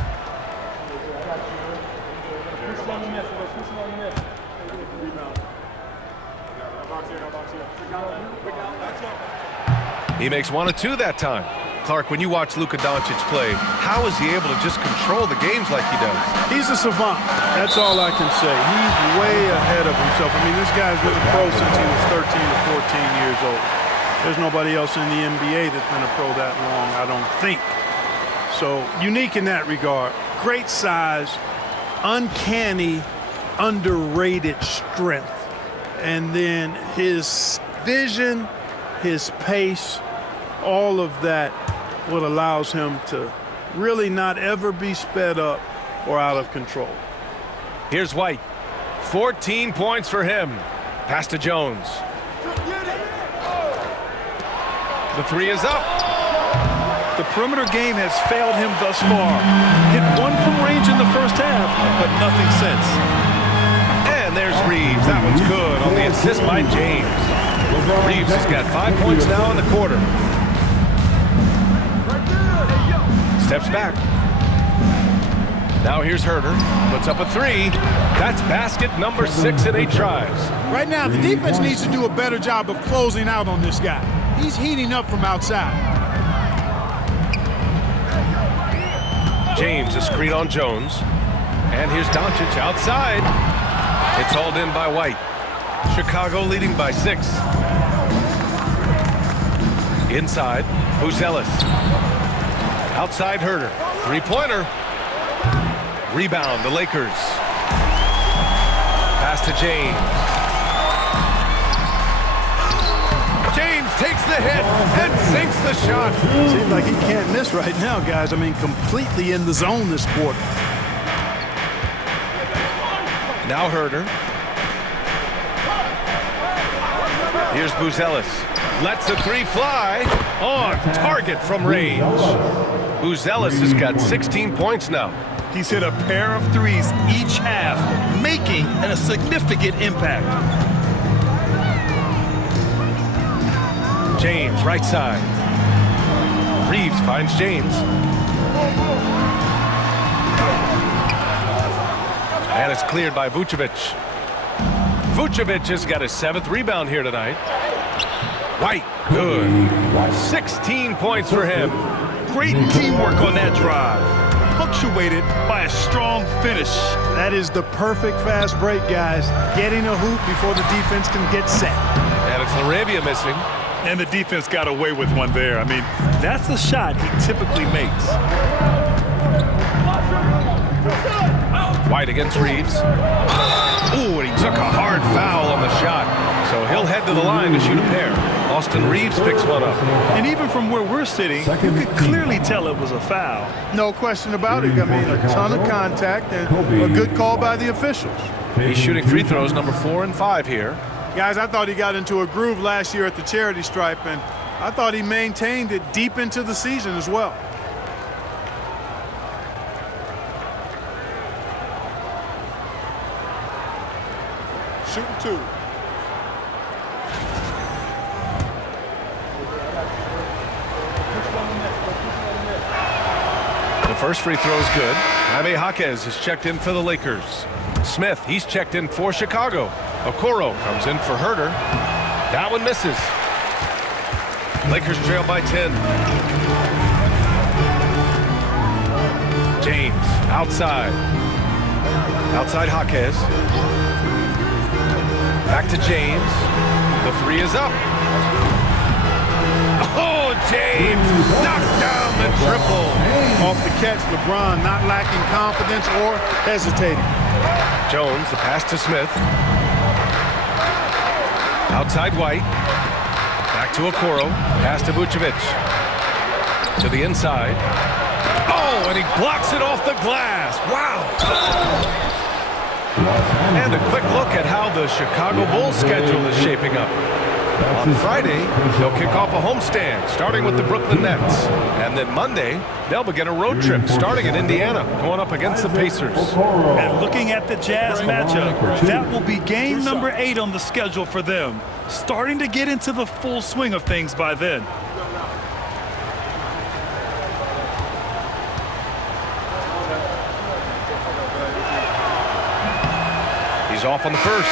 He makes 1 of 2 that time. Clark, when you watch Luka Doncic play, how is he able to just control the games like he does? He's a savant. That's all I can say. He's way ahead of himself. I mean, this guy's been a pro since he was 13 to 14 years old. There's nobody else in the NBA that's been a pro that long, I don't think. So, unique in that regard. Great size, uncanny, underrated strength. And then his vision, his pace, all of that, what allows him to really not ever be sped up or out of control. Here's White. 14 points for him. Pass to Jones. The 3 is up. The perimeter game has failed him thus far. Hit 1 from range in the first half, but nothing since. And there's Reeves. That one's good on the assist by James. Reeves has got 5 points now in the quarter. Steps back. Now here's Herter. Puts up a 3. That's basket number 6 in 8 tries. Right now, the defense needs to do a better job of closing out on this guy. He's heating up from outside. James, a screen on Jones. And here's Doncic outside. It's hauled in by White. Chicago leading by 6. Inside, Buzelis. Outside Herter. 3-pointer. Rebound, the Lakers. Pass to James. James takes the hit and sinks the shot. Seems like he can't miss right now, guys. I mean, completely in the zone this quarter. Now Herter. Here's Buzelis. Lets the 3 fly. On target from range. Buzelis has got 16 points now. He's hit a pair of 3s each half, making a significant impact. James, right side. Reeves finds James. And it's cleared by Vucevic. Vucevic has got his 7th rebound here tonight. White, good. 16 points for him. Great teamwork on that drive, punctuated by a strong finish. That is the perfect fast break, guys. Getting a hoop before the defense can get set. And it's LaRavia missing. And the defense got away with one there. I mean, that's a shot he typically makes. White against Reeves. Ooh, and he took a hard foul on the shot. So he'll head to the line to shoot a pair. Austin Reeves picks one up. And even from where we're sitting, you could clearly tell it was a foul. No question about it. I mean, a ton of contact and a good call by the officials. He's shooting free throws number 4 and 5 here. Guys, I thought he got into a groove last year at the charity stripe, and I thought he maintained it deep into the season as well. Shooting 2. The first free throw is good. Jaime Jaquez is checked in for the Lakers. Smith, he's checked in for Chicago. Okoro comes in for Herter. That one misses. Lakers trail by 10. James, outside. Outside Jaquez. Back to James. The 3 is up. Oh, James knocks down the triple. Off the catch, LeBron not lacking confidence or hesitating. Jones, the pass to Smith. Outside White. Back to Okoro. Pass to Vucevic. To the inside. Oh, and he blocks it off the glass. Wow. And a quick look at how the Chicago Bulls schedule is shaping up. On Friday, they'll kick off a homestand, starting with the Brooklyn Nets. And then Monday, they'll begin a road trip, starting in Indiana, going up against the Pacers. And looking at the Jazz matchup, that will be game number 8 on the schedule for them. Starting to get into the full swing of things by then. He's off on the first.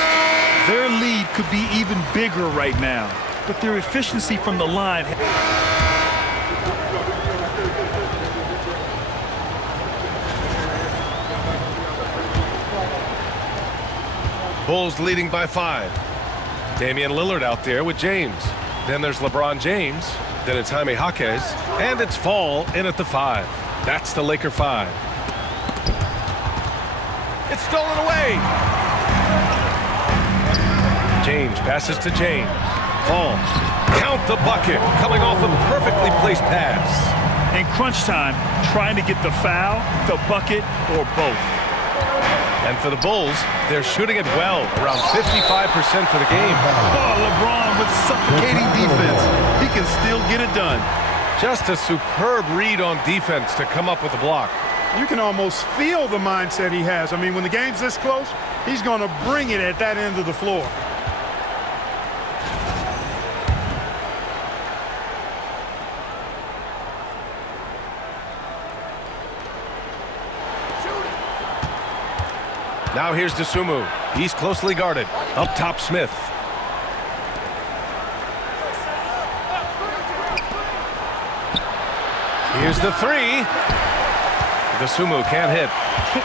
Their lead could be even bigger right now, but their efficiency from the line. Bulls leading by 5. Damian Lillard out there with James. Then there's LeBron James. Then it's Jaime Jaquez. And it's Fall in at the 5. That's the Laker 5. It's stolen away. James passes to James. Fall. Count the bucket. Coming off a perfectly placed pass. In crunch time, trying to get the foul, the bucket, or both. And for the Bulls, they're shooting it well, around 55% for the game. Oh, LeBron with suffocating defense. He can still get it done. Just a superb read on defense to come up with a block. You can almost feel the mindset he has. I mean, when the game's this close, he's going to bring it at that end of the floor. Now here's Dosunmu. He's closely guarded. Up top, Smith. Here's the 3. Dosunmu can't hit.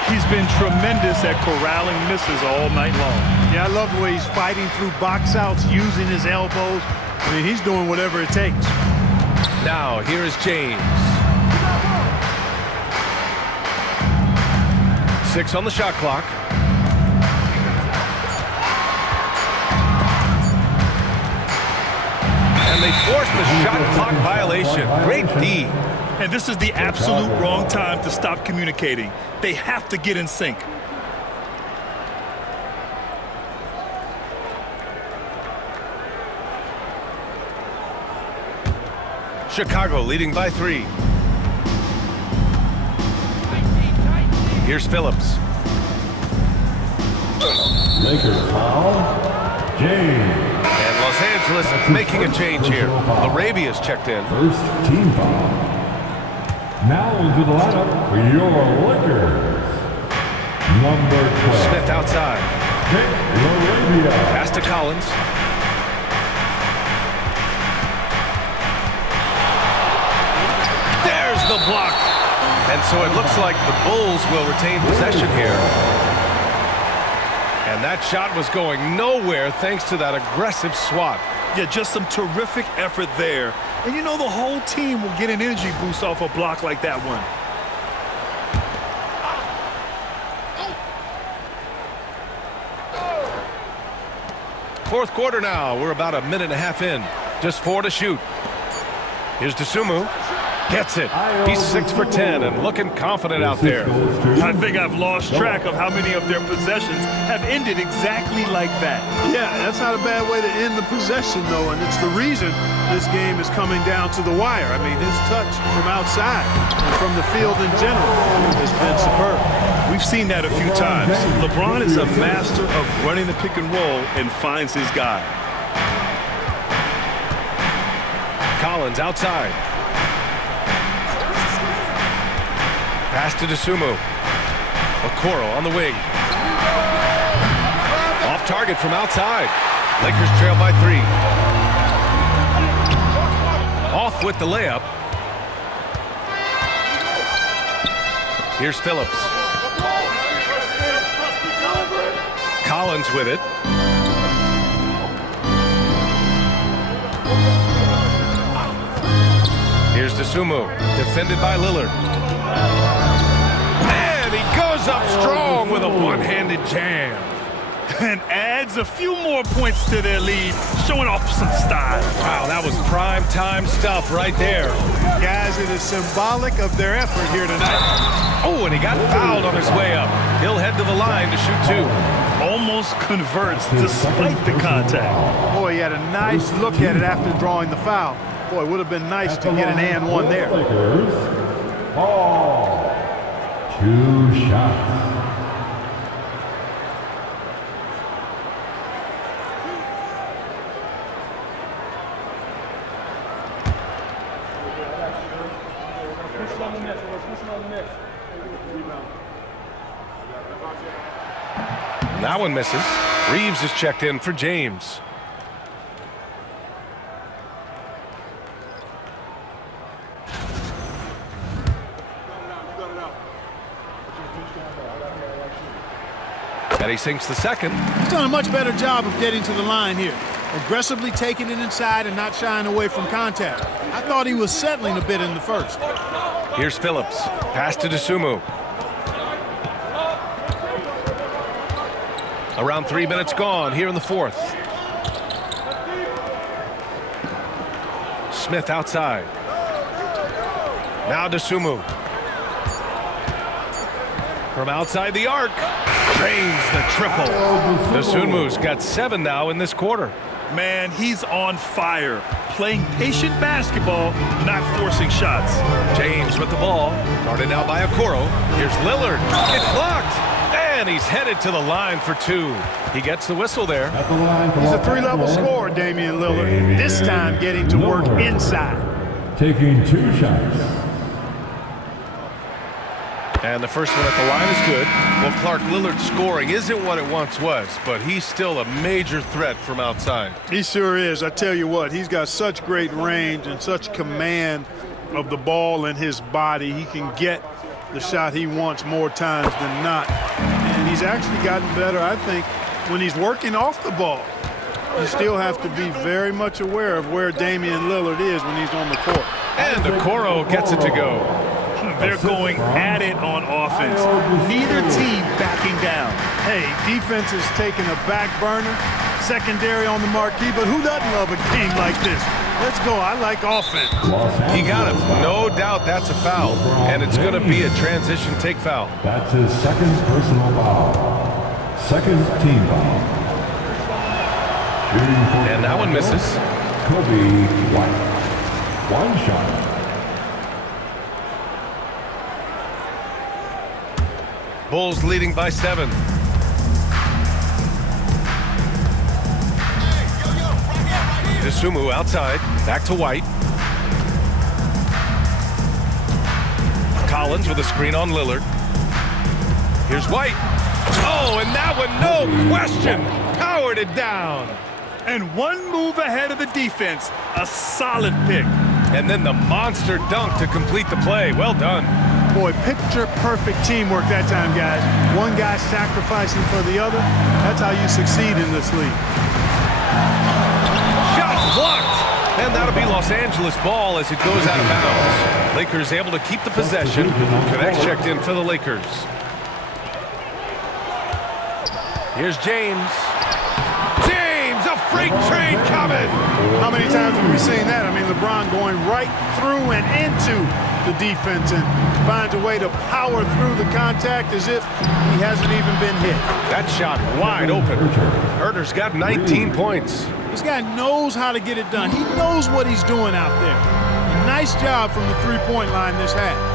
He's been tremendous at corralling misses all night long. Yeah, I love the way he's fighting through box outs, using his elbows. I mean, he's doing whatever it takes. Now here is James. 6 on the shot clock. And they forced the shot clock violation. Great D. And this is the absolute wrong time to stop communicating. They have to get in sync. Chicago leading by 3. Here's Phillips. Lakers foul. James. And Los Angeles making a change here. Arabia's checked in. First team foul. Now into the lineup for your Lakers. Number 12. Smith outside. Arabia. Pass to Collins. There's the block. And so it looks like the Bulls will retain possession here. And that shot was going nowhere thanks to that aggressive swat. Yeah, just some terrific effort there. And you know the whole team will get an energy boost off a block like that one. Fourth quarter now. We're about a minute and a half in. Just 4 to shoot. Here's Dosunmu. Gets it. He's 6 for 10 and looking confident out there. I think I've lost track of how many of their possessions have ended exactly like that. Yeah, that's not a bad way to end the possession, though, and it's the reason this game is coming down to the wire. I mean, his touch from outside and from the field in general has been superb. We've seen that a few times. LeBron is a master of running the pick and roll and finds his guy. Collins outside. Pass to Dosunmu. Okoro on the wing. Off target from outside. Lakers trail by 3. Off with the layup. Here's Phillips. Collins with it. Here's Dosunmu. Defended by Lillard. Goes up strong with a one-handed jam. And adds a few more points to their lead, showing off some style. Wow, that was prime time stuff right there. Guys, it is symbolic of their effort here tonight. Oh, and he got fouled on his way up. He'll head to the line to shoot 2. Almost converts despite the contact. Boy, he had a nice look at it after drawing the foul. Boy, it would have been nice to get an and one there. Ball. 2 shots. And that one misses. Reeves is checked in for James. And he sinks the second. He's done a much better job of getting to the line here. Aggressively taking it inside and not shying away from contact. I thought he was settling a bit in the first. Here's Phillips. Pass to Dosunmu. Around 3 minutes gone here in the 4th. Smith outside. Now Dosunmu. From outside the arc. Drains the triple. Dosunmu's got 7 now in this quarter. Man, he's on fire. Playing patient basketball, not forcing shots. James with the ball. Guarded out by Okoro. Here's Lillard. It's blocked. And he's headed to the line for 2. He gets the whistle there. He's a 3-level scorer, Damian Lillard. This time getting to work inside. Taking 2 shots. And the first one at the line is good. Well, Clark, Lillard's scoring isn't what it once was, but he's still a major threat from outside. He sure is. I tell you what, he's got such great range and such command of the ball in his body. He can get the shot he wants more times than not. And he's actually gotten better, I think, when he's working off the ball. You still have to be very much aware of where Damian Lillard is when he's on the court. And Okoro gets it to go. They're going at it on offense. Neither team backing down. Hey, defense is taking a back burner, secondary on the marquee, but who doesn't love a game like this? Let's go. I like offense. He got him. No doubt that's a foul. And it's going to be a transition take foul. That's his 2nd personal foul. 2nd team foul. And that one misses. Kobe White. 1 shot. Bulls leading by 7. Dosunmu outside. Back to White. Collins with a screen on Lillard. Here's White. Oh, and that one, no question, powered it down. And one move ahead of the defense. A solid pick. And then the monster dunk to complete the play. Well done. Boy, picture-perfect teamwork that time, guys. One guy sacrificing for the other. That's how you succeed in this league. Shot blocked. And that'll be Los Angeles ball as it goes out of bounds. Lakers able to keep the possession. Connects checked in for the Lakers. Here's James. James, a freight train coming. How many times have we seen that? I mean, LeBron going right through and into the defense and finds a way to power through the contact as if he hasn't even been hit. That shot wide open. Herder's got 19 points. This guy knows how to get it done. He knows what he's doing out there. A nice job from the three-point line this half.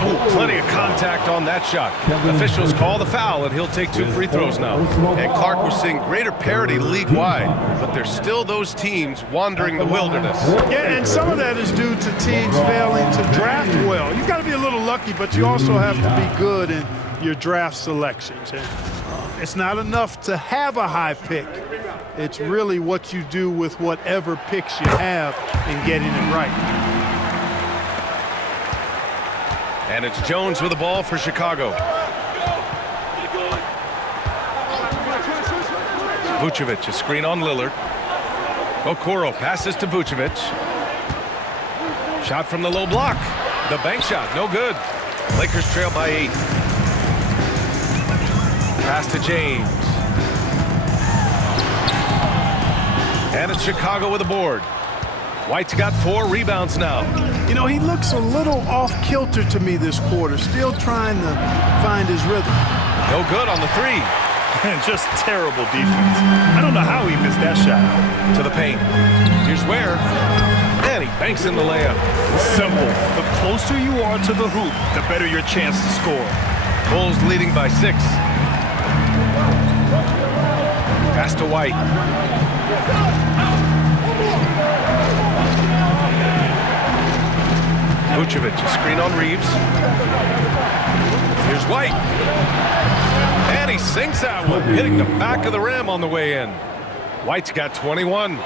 Oh, plenty of contact on that shot. Officials call the foul, and he'll take 2 free throws now. And Clark, we're seeing greater parity league-wide, but there's still those teams wandering the wilderness. Yeah, and some of that is due to teams failing to draft well. You've got to be a little lucky, but you also have to be good in your draft selections. And it's not enough to have a high pick. It's really what you do with whatever picks you have in getting it right. And it's Jones with the ball for Chicago. Vucevic, a screen on Lillard. Okoro passes to Vucevic. Shot from the low block. The bank shot, no good. Lakers trail by 8. Pass to James. And it's Chicago with the board. White's got 4 rebounds now. You know, he looks a little off-kilter to me this quarter, still trying to find his rhythm. No good on the 3. And just terrible defense. I don't know how he missed that shot. To the paint. Here's Ware. And he banks in the layup. Simple. The closer you are to the hoop, the better your chance to score. Bulls leading by 6. Pass to White. Vucevic, a screen on Reeves. Here's White. And he sinks that one, hitting the back of the rim on the way in. White's got 21.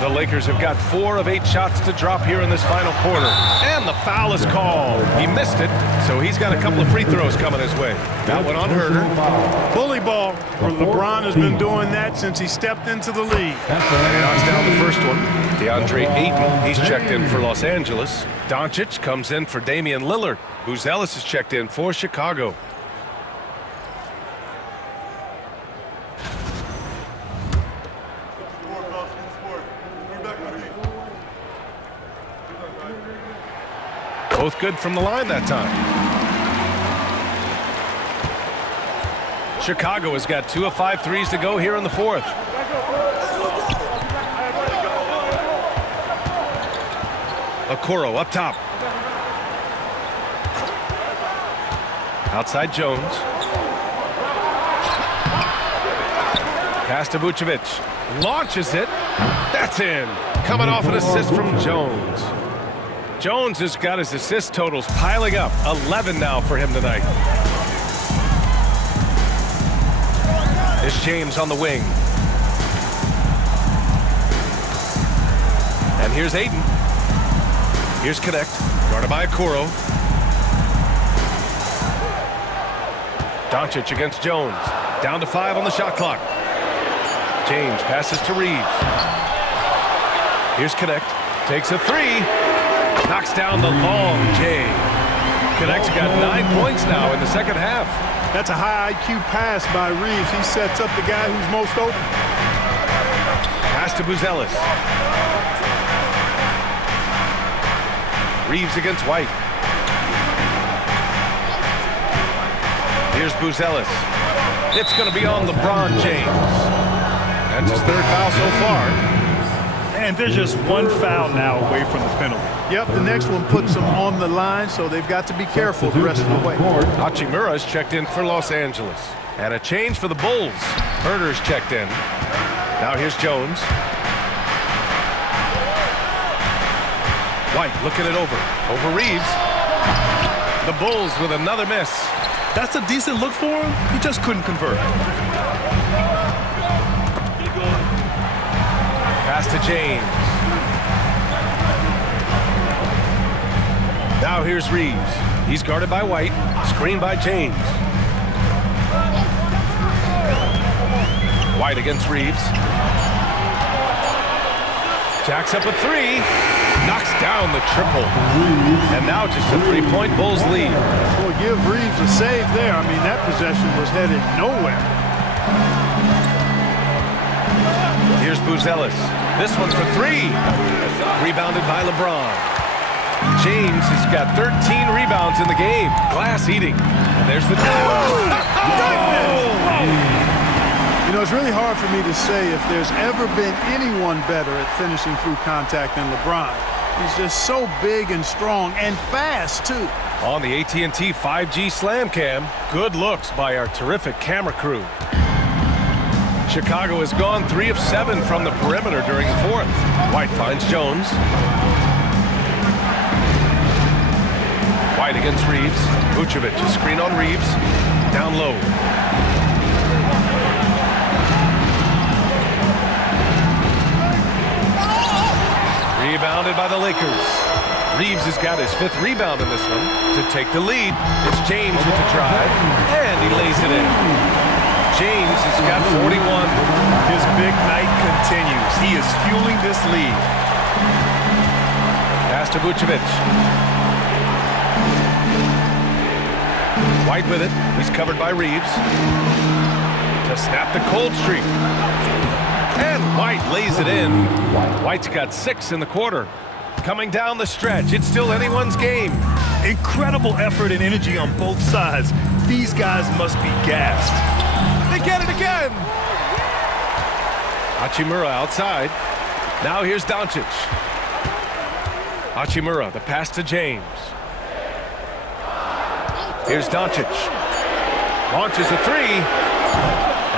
The Lakers have got 4 of 8 shots to drop here in this final quarter. And the foul is called. He missed it, so he's got a couple of free throws coming his way. That one on Herder. Bully ball. LeBron has been doing that since he stepped into the league. And he knocks down the first one. DeAndre Ayton, he's checked in for Los Angeles. Doncic comes in for Damian Lillard. Ellis is checked in for Chicago. Both good from the line that time. Chicago has got 2 of 5 threes to go here in the 4th. Okoro up top. Outside Jones. Pass to Vucevic. Launches it. That's in. Coming off an assist from Jones. Jones has got his assist totals piling up. 11 now for him tonight. It's James on the wing. And here's Ayton. Here's Connect. Guarded by Okoro. Doncic against Jones. Down to 5 on the shot clock. James passes to Reeves. Here's Connect. Takes a 3. Knocks down the long J. Connect's got 9 points now in the second half. That's a high IQ pass by Reeves. He sets up the guy who's most open. Pass to Ellis. Reeves against White. Here's Ellis. It's going to be on LeBron James. That's his 3rd foul so far. And they're just 1 foul now away from the penalty. Yep, the next one puts them on the line, so they've got to be careful the rest of the way. Hachimura's checked in for Los Angeles. And a change for the Bulls. Herder's checked in. Now here's Jones. White looking it over. Over Reeves. The Bulls with another miss. That's a decent look for him. He just couldn't convert. Pass to James. Now here's Reeves. He's guarded by White. Screened by James. White against Reeves. Jacks up a 3. Knocks down the triple. And now just a 3-point Bulls lead. Well, give Reeves a save there. I mean, that possession was headed nowhere. Here's Buzelis. This one for three. Rebounded by LeBron. James has got 13 rebounds in the game. Glass eating. And there's the You know, it's really hard for me to say if there's ever been anyone better at finishing through contact than LeBron. He's just so big and strong and fast, too. On the AT&T 5G Slam Cam, good looks by our terrific camera crew. Chicago has gone 3 of 7 from the perimeter during the fourth. White finds Jones. White against Reeves. Vucevic, a screen on Reeves. Down low. Rebounded by the Lakers. Reeves has got his 5th rebound in this one to take the lead. It's James with the drive, and he lays it in. James has got 41. His big night continues. He is fueling this lead. Pass to Vucevic. White with it. He's covered by Reeves. To snap the cold streak. And White lays it in. White's got 6 in the quarter. Coming down the stretch, it's still anyone's game. Incredible effort and energy on both sides. These guys must be gassed. They get it again. Hachimura outside. Now here's Doncic. Hachimura, the pass to James. Here's Doncic. Launches a 3.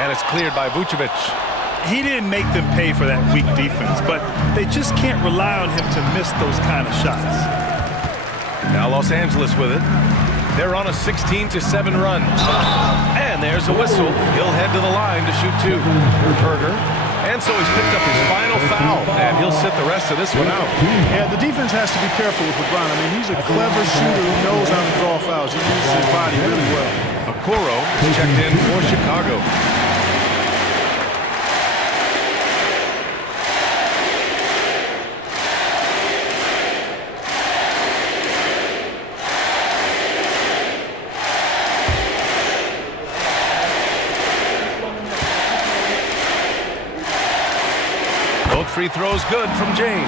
And it's cleared by Vucevic. He didn't make them pay for that weak defense, but they just can't rely on him to miss those kind of shots. Now Los Angeles with it. They're on a 16-7 run. And there's a whistle. He'll head to the line to shoot 2. Herter. And so he's picked up his final foul, and he'll sit the rest of this one out. Yeah, the defense has to be careful with LeBron. I mean, he's a clever shooter who knows how to draw fouls. He uses his body really well. Okoro is checked in for Chicago. Free throws good from James.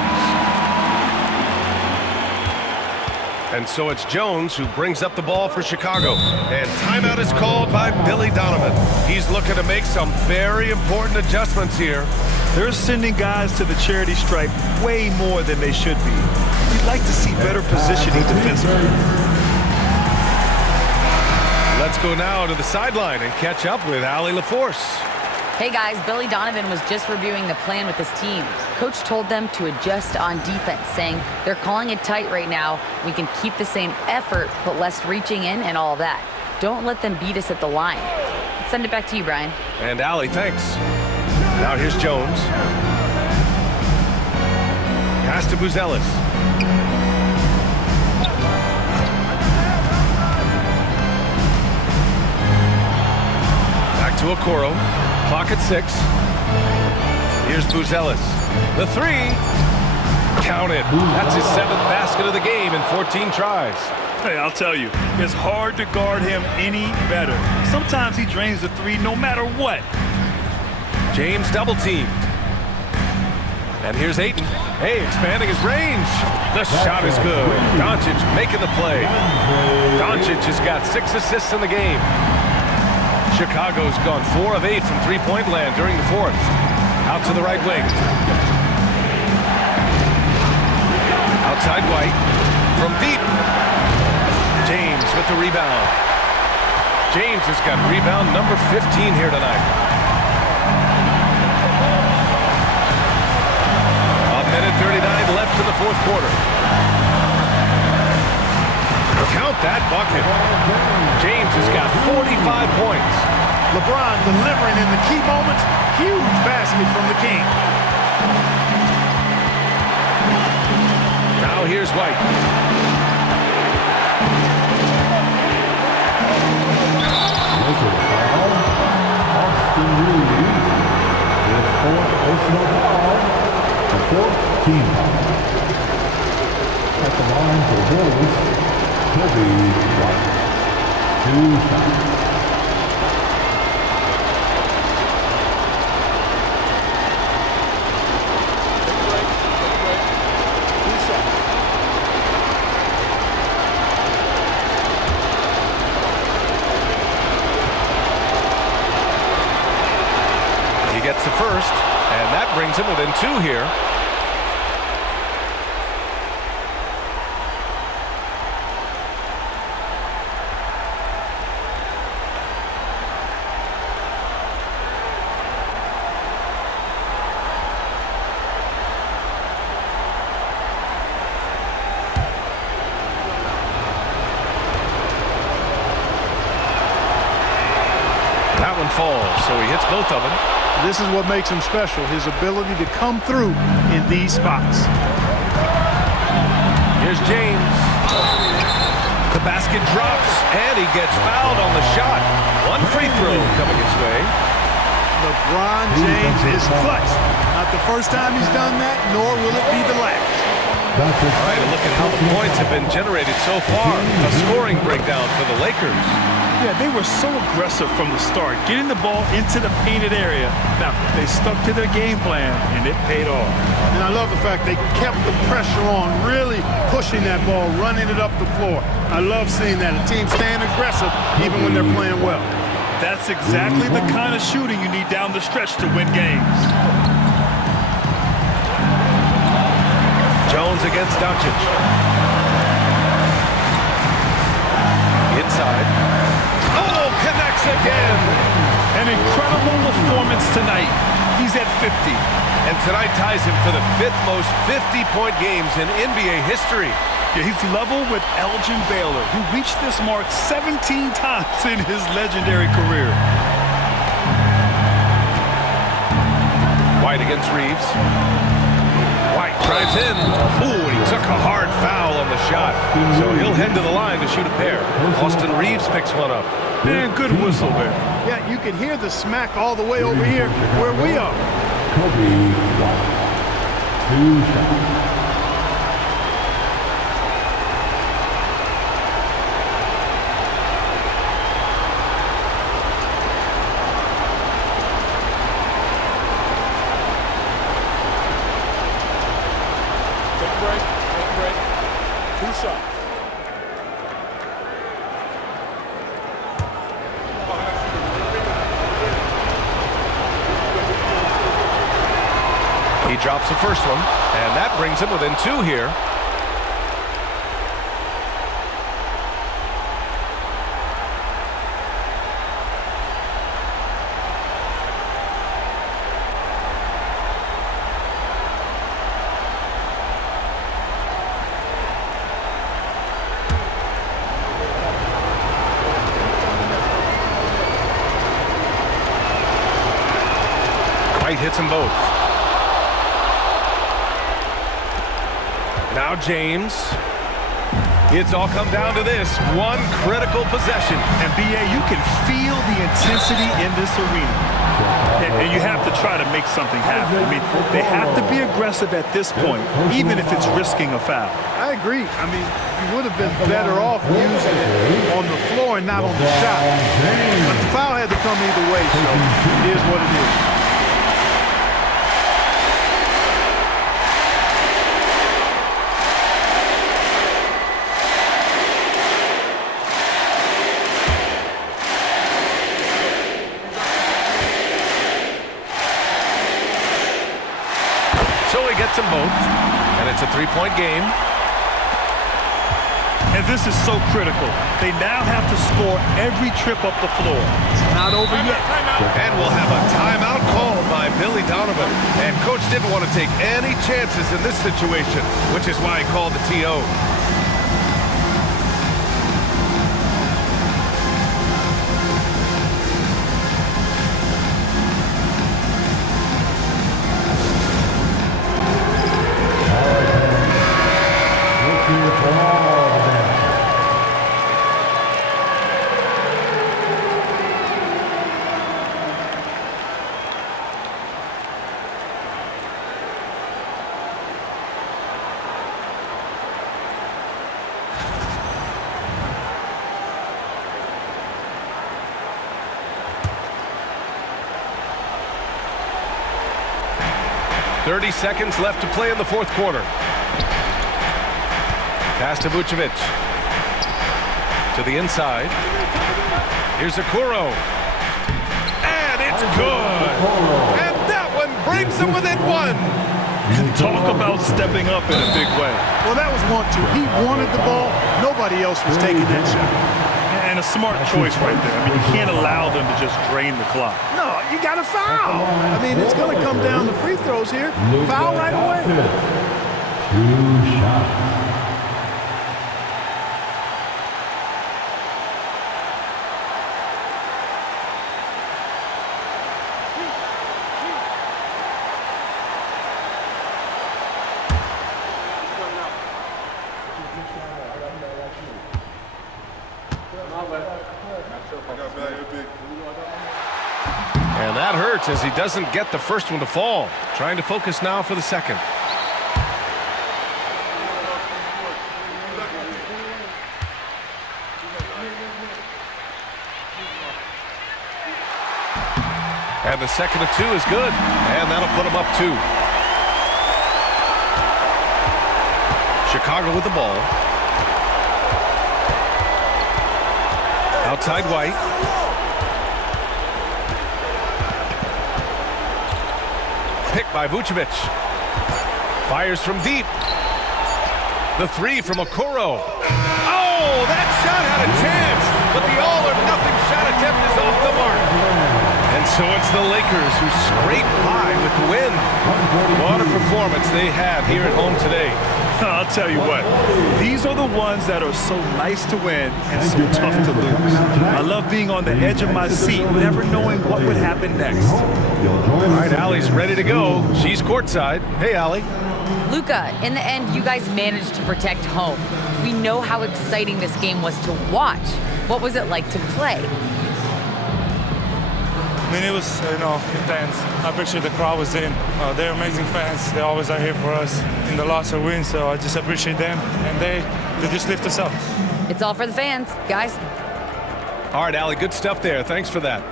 And so it's Jones who brings up the ball for Chicago. And timeout is called by Billy Donovan. He's looking to make some very important adjustments here. They're sending guys to the charity stripe way more than they should be. You'd like to see better positioning defensively. Let's go now to the sideline and catch up with Allie LaForce. Hey guys, Billy Donovan was just reviewing the plan with his team. Coach told them to adjust on defense, saying they're calling it tight right now. We can keep the same effort, but less reaching in and all of that. Don't let them beat us at the line. Let's send it back to you, Brian. And Allie, thanks. Now here's Jones. Pass to Buzelis. Back to Okoro. Clock at 6. Here's Buzelis. The 3. Count it. That's his 7th basket of the game in 14 tries. Hey, I'll tell you, it's hard to guard him any better. Sometimes he drains the 3 no matter what. James double teamed. And here's Ayton. Hey, expanding his range. The shot is good. Doncic making the play. Doncic has got 6 assists in the game. Chicago's gone 4 of 8 from three-point land during the fourth. Out to the right wing. Outside White. From deep. James with the rebound. James has got rebound number 15 here tonight. A minute 39 left in the fourth quarter. Count that bucket. James has got 45 points. LeBron delivering in the key moments. Huge basket from the King. Now here's White. Austin Reeves, his 4th personal foul, the 4th team foul. At the line for the Bulls, White. 2 shots. him within 2 here. That one falls, so he hits both of them. This is what makes him special, his ability to come through in these spots. Here's James. The basket drops, and he gets fouled on the shot. One free throw coming his way. LeBron James is clutch. Not the first time he's done that, nor will it be the last. All right, look at how the points have been generated so far. A scoring breakdown for the Lakers. Yeah, they were so aggressive from the start, getting the ball into the painted area. Now, they stuck to their game plan, and it paid off. And I love the fact they kept the pressure on, really pushing that ball, running it up the floor. I love seeing that. A team staying aggressive even when they're playing well. That's exactly the kind of shooting you need down the stretch to win games. Jones against Doncic. Inside. Oh, connects again. An incredible performance tonight. He's at 50. And tonight ties him for the 5th most 50-point games in NBA history. Yeah, he's level with Elgin Baylor, who reached this mark 17 times in his legendary career. White against Reeves. White drives in. Ooh, and he took a hard foul on the shot. So he'll head to the line to shoot a pair. Austin Reeves picks one up. Man, good whistle there. Yeah, you can hear the smack all the way over here where we are. Kobe White. 2 shots. He drops the first one, and that brings him within 2 here. White hits them both. Now James. It's all come down to this one critical possession. And B.A., you can feel the intensity in this arena. And you have to try to make something happen. I mean, they have to be aggressive at this point, even if it's risking a foul. I agree. I mean, you would have been better off using it on the floor and not on the shot. But the foul had to come either way, so it is what it is. So he gets them both, and it's a 3-point game. And this is so critical. They now have to score every trip up the floor. It's not over yet. And we'll have a timeout called by Billy Donovan. And Coach didn't want to take any chances in this situation, which is why he called the TO. .30 seconds left to play in the 4th quarter. Pass to Vucevic. To the inside. Here's Okoro. And it's good. And that one brings them within one. Talk about stepping up in a big way. Well, that was want to. He wanted the ball. Nobody else was taking that shot. And a smart choice right there. I mean, you can't allow them to just drain the clock. No, you got to foul. I mean, it's going to come down to free throws here. Foul right away. 2 shots. And that hurts as he doesn't get the first one to fall. Trying to focus now for the second. And the second of 2 is good. And that'll put him up 2. Chicago with the ball. Outside White. Picked by Vucevic. Fires from deep. The 3 from Okoro. Oh, that shot had a chance, but the all-or-nothing shot attempt is off the mark. And so it's the Lakers who scrape by with the win. What a performance they had here at home today. I'll tell you what, these are the ones that are so nice to win and so tough to lose. I love being on the edge of my seat, never knowing what would happen next. All right, Allie's ready to go. She's courtside. Hey, Allie. Luka, in the end, you guys managed to protect home. We know how exciting this game was to watch. What was it like to play? I mean, it was, intense. I appreciate the crowd was in. They're amazing fans. They always are here for us in the loss or win, so I just appreciate them. And they just lift us up. It's all for the fans, guys. All right, Allie, good stuff there. Thanks for that.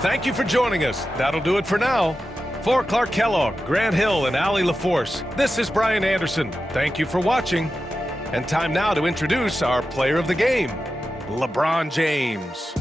Thank you for joining us. That'll do it for now. For Clark Kellogg, Grant Hill, and Allie LaForce, this is Brian Anderson. Thank you for watching. And time now to introduce our player of the game, LeBron James.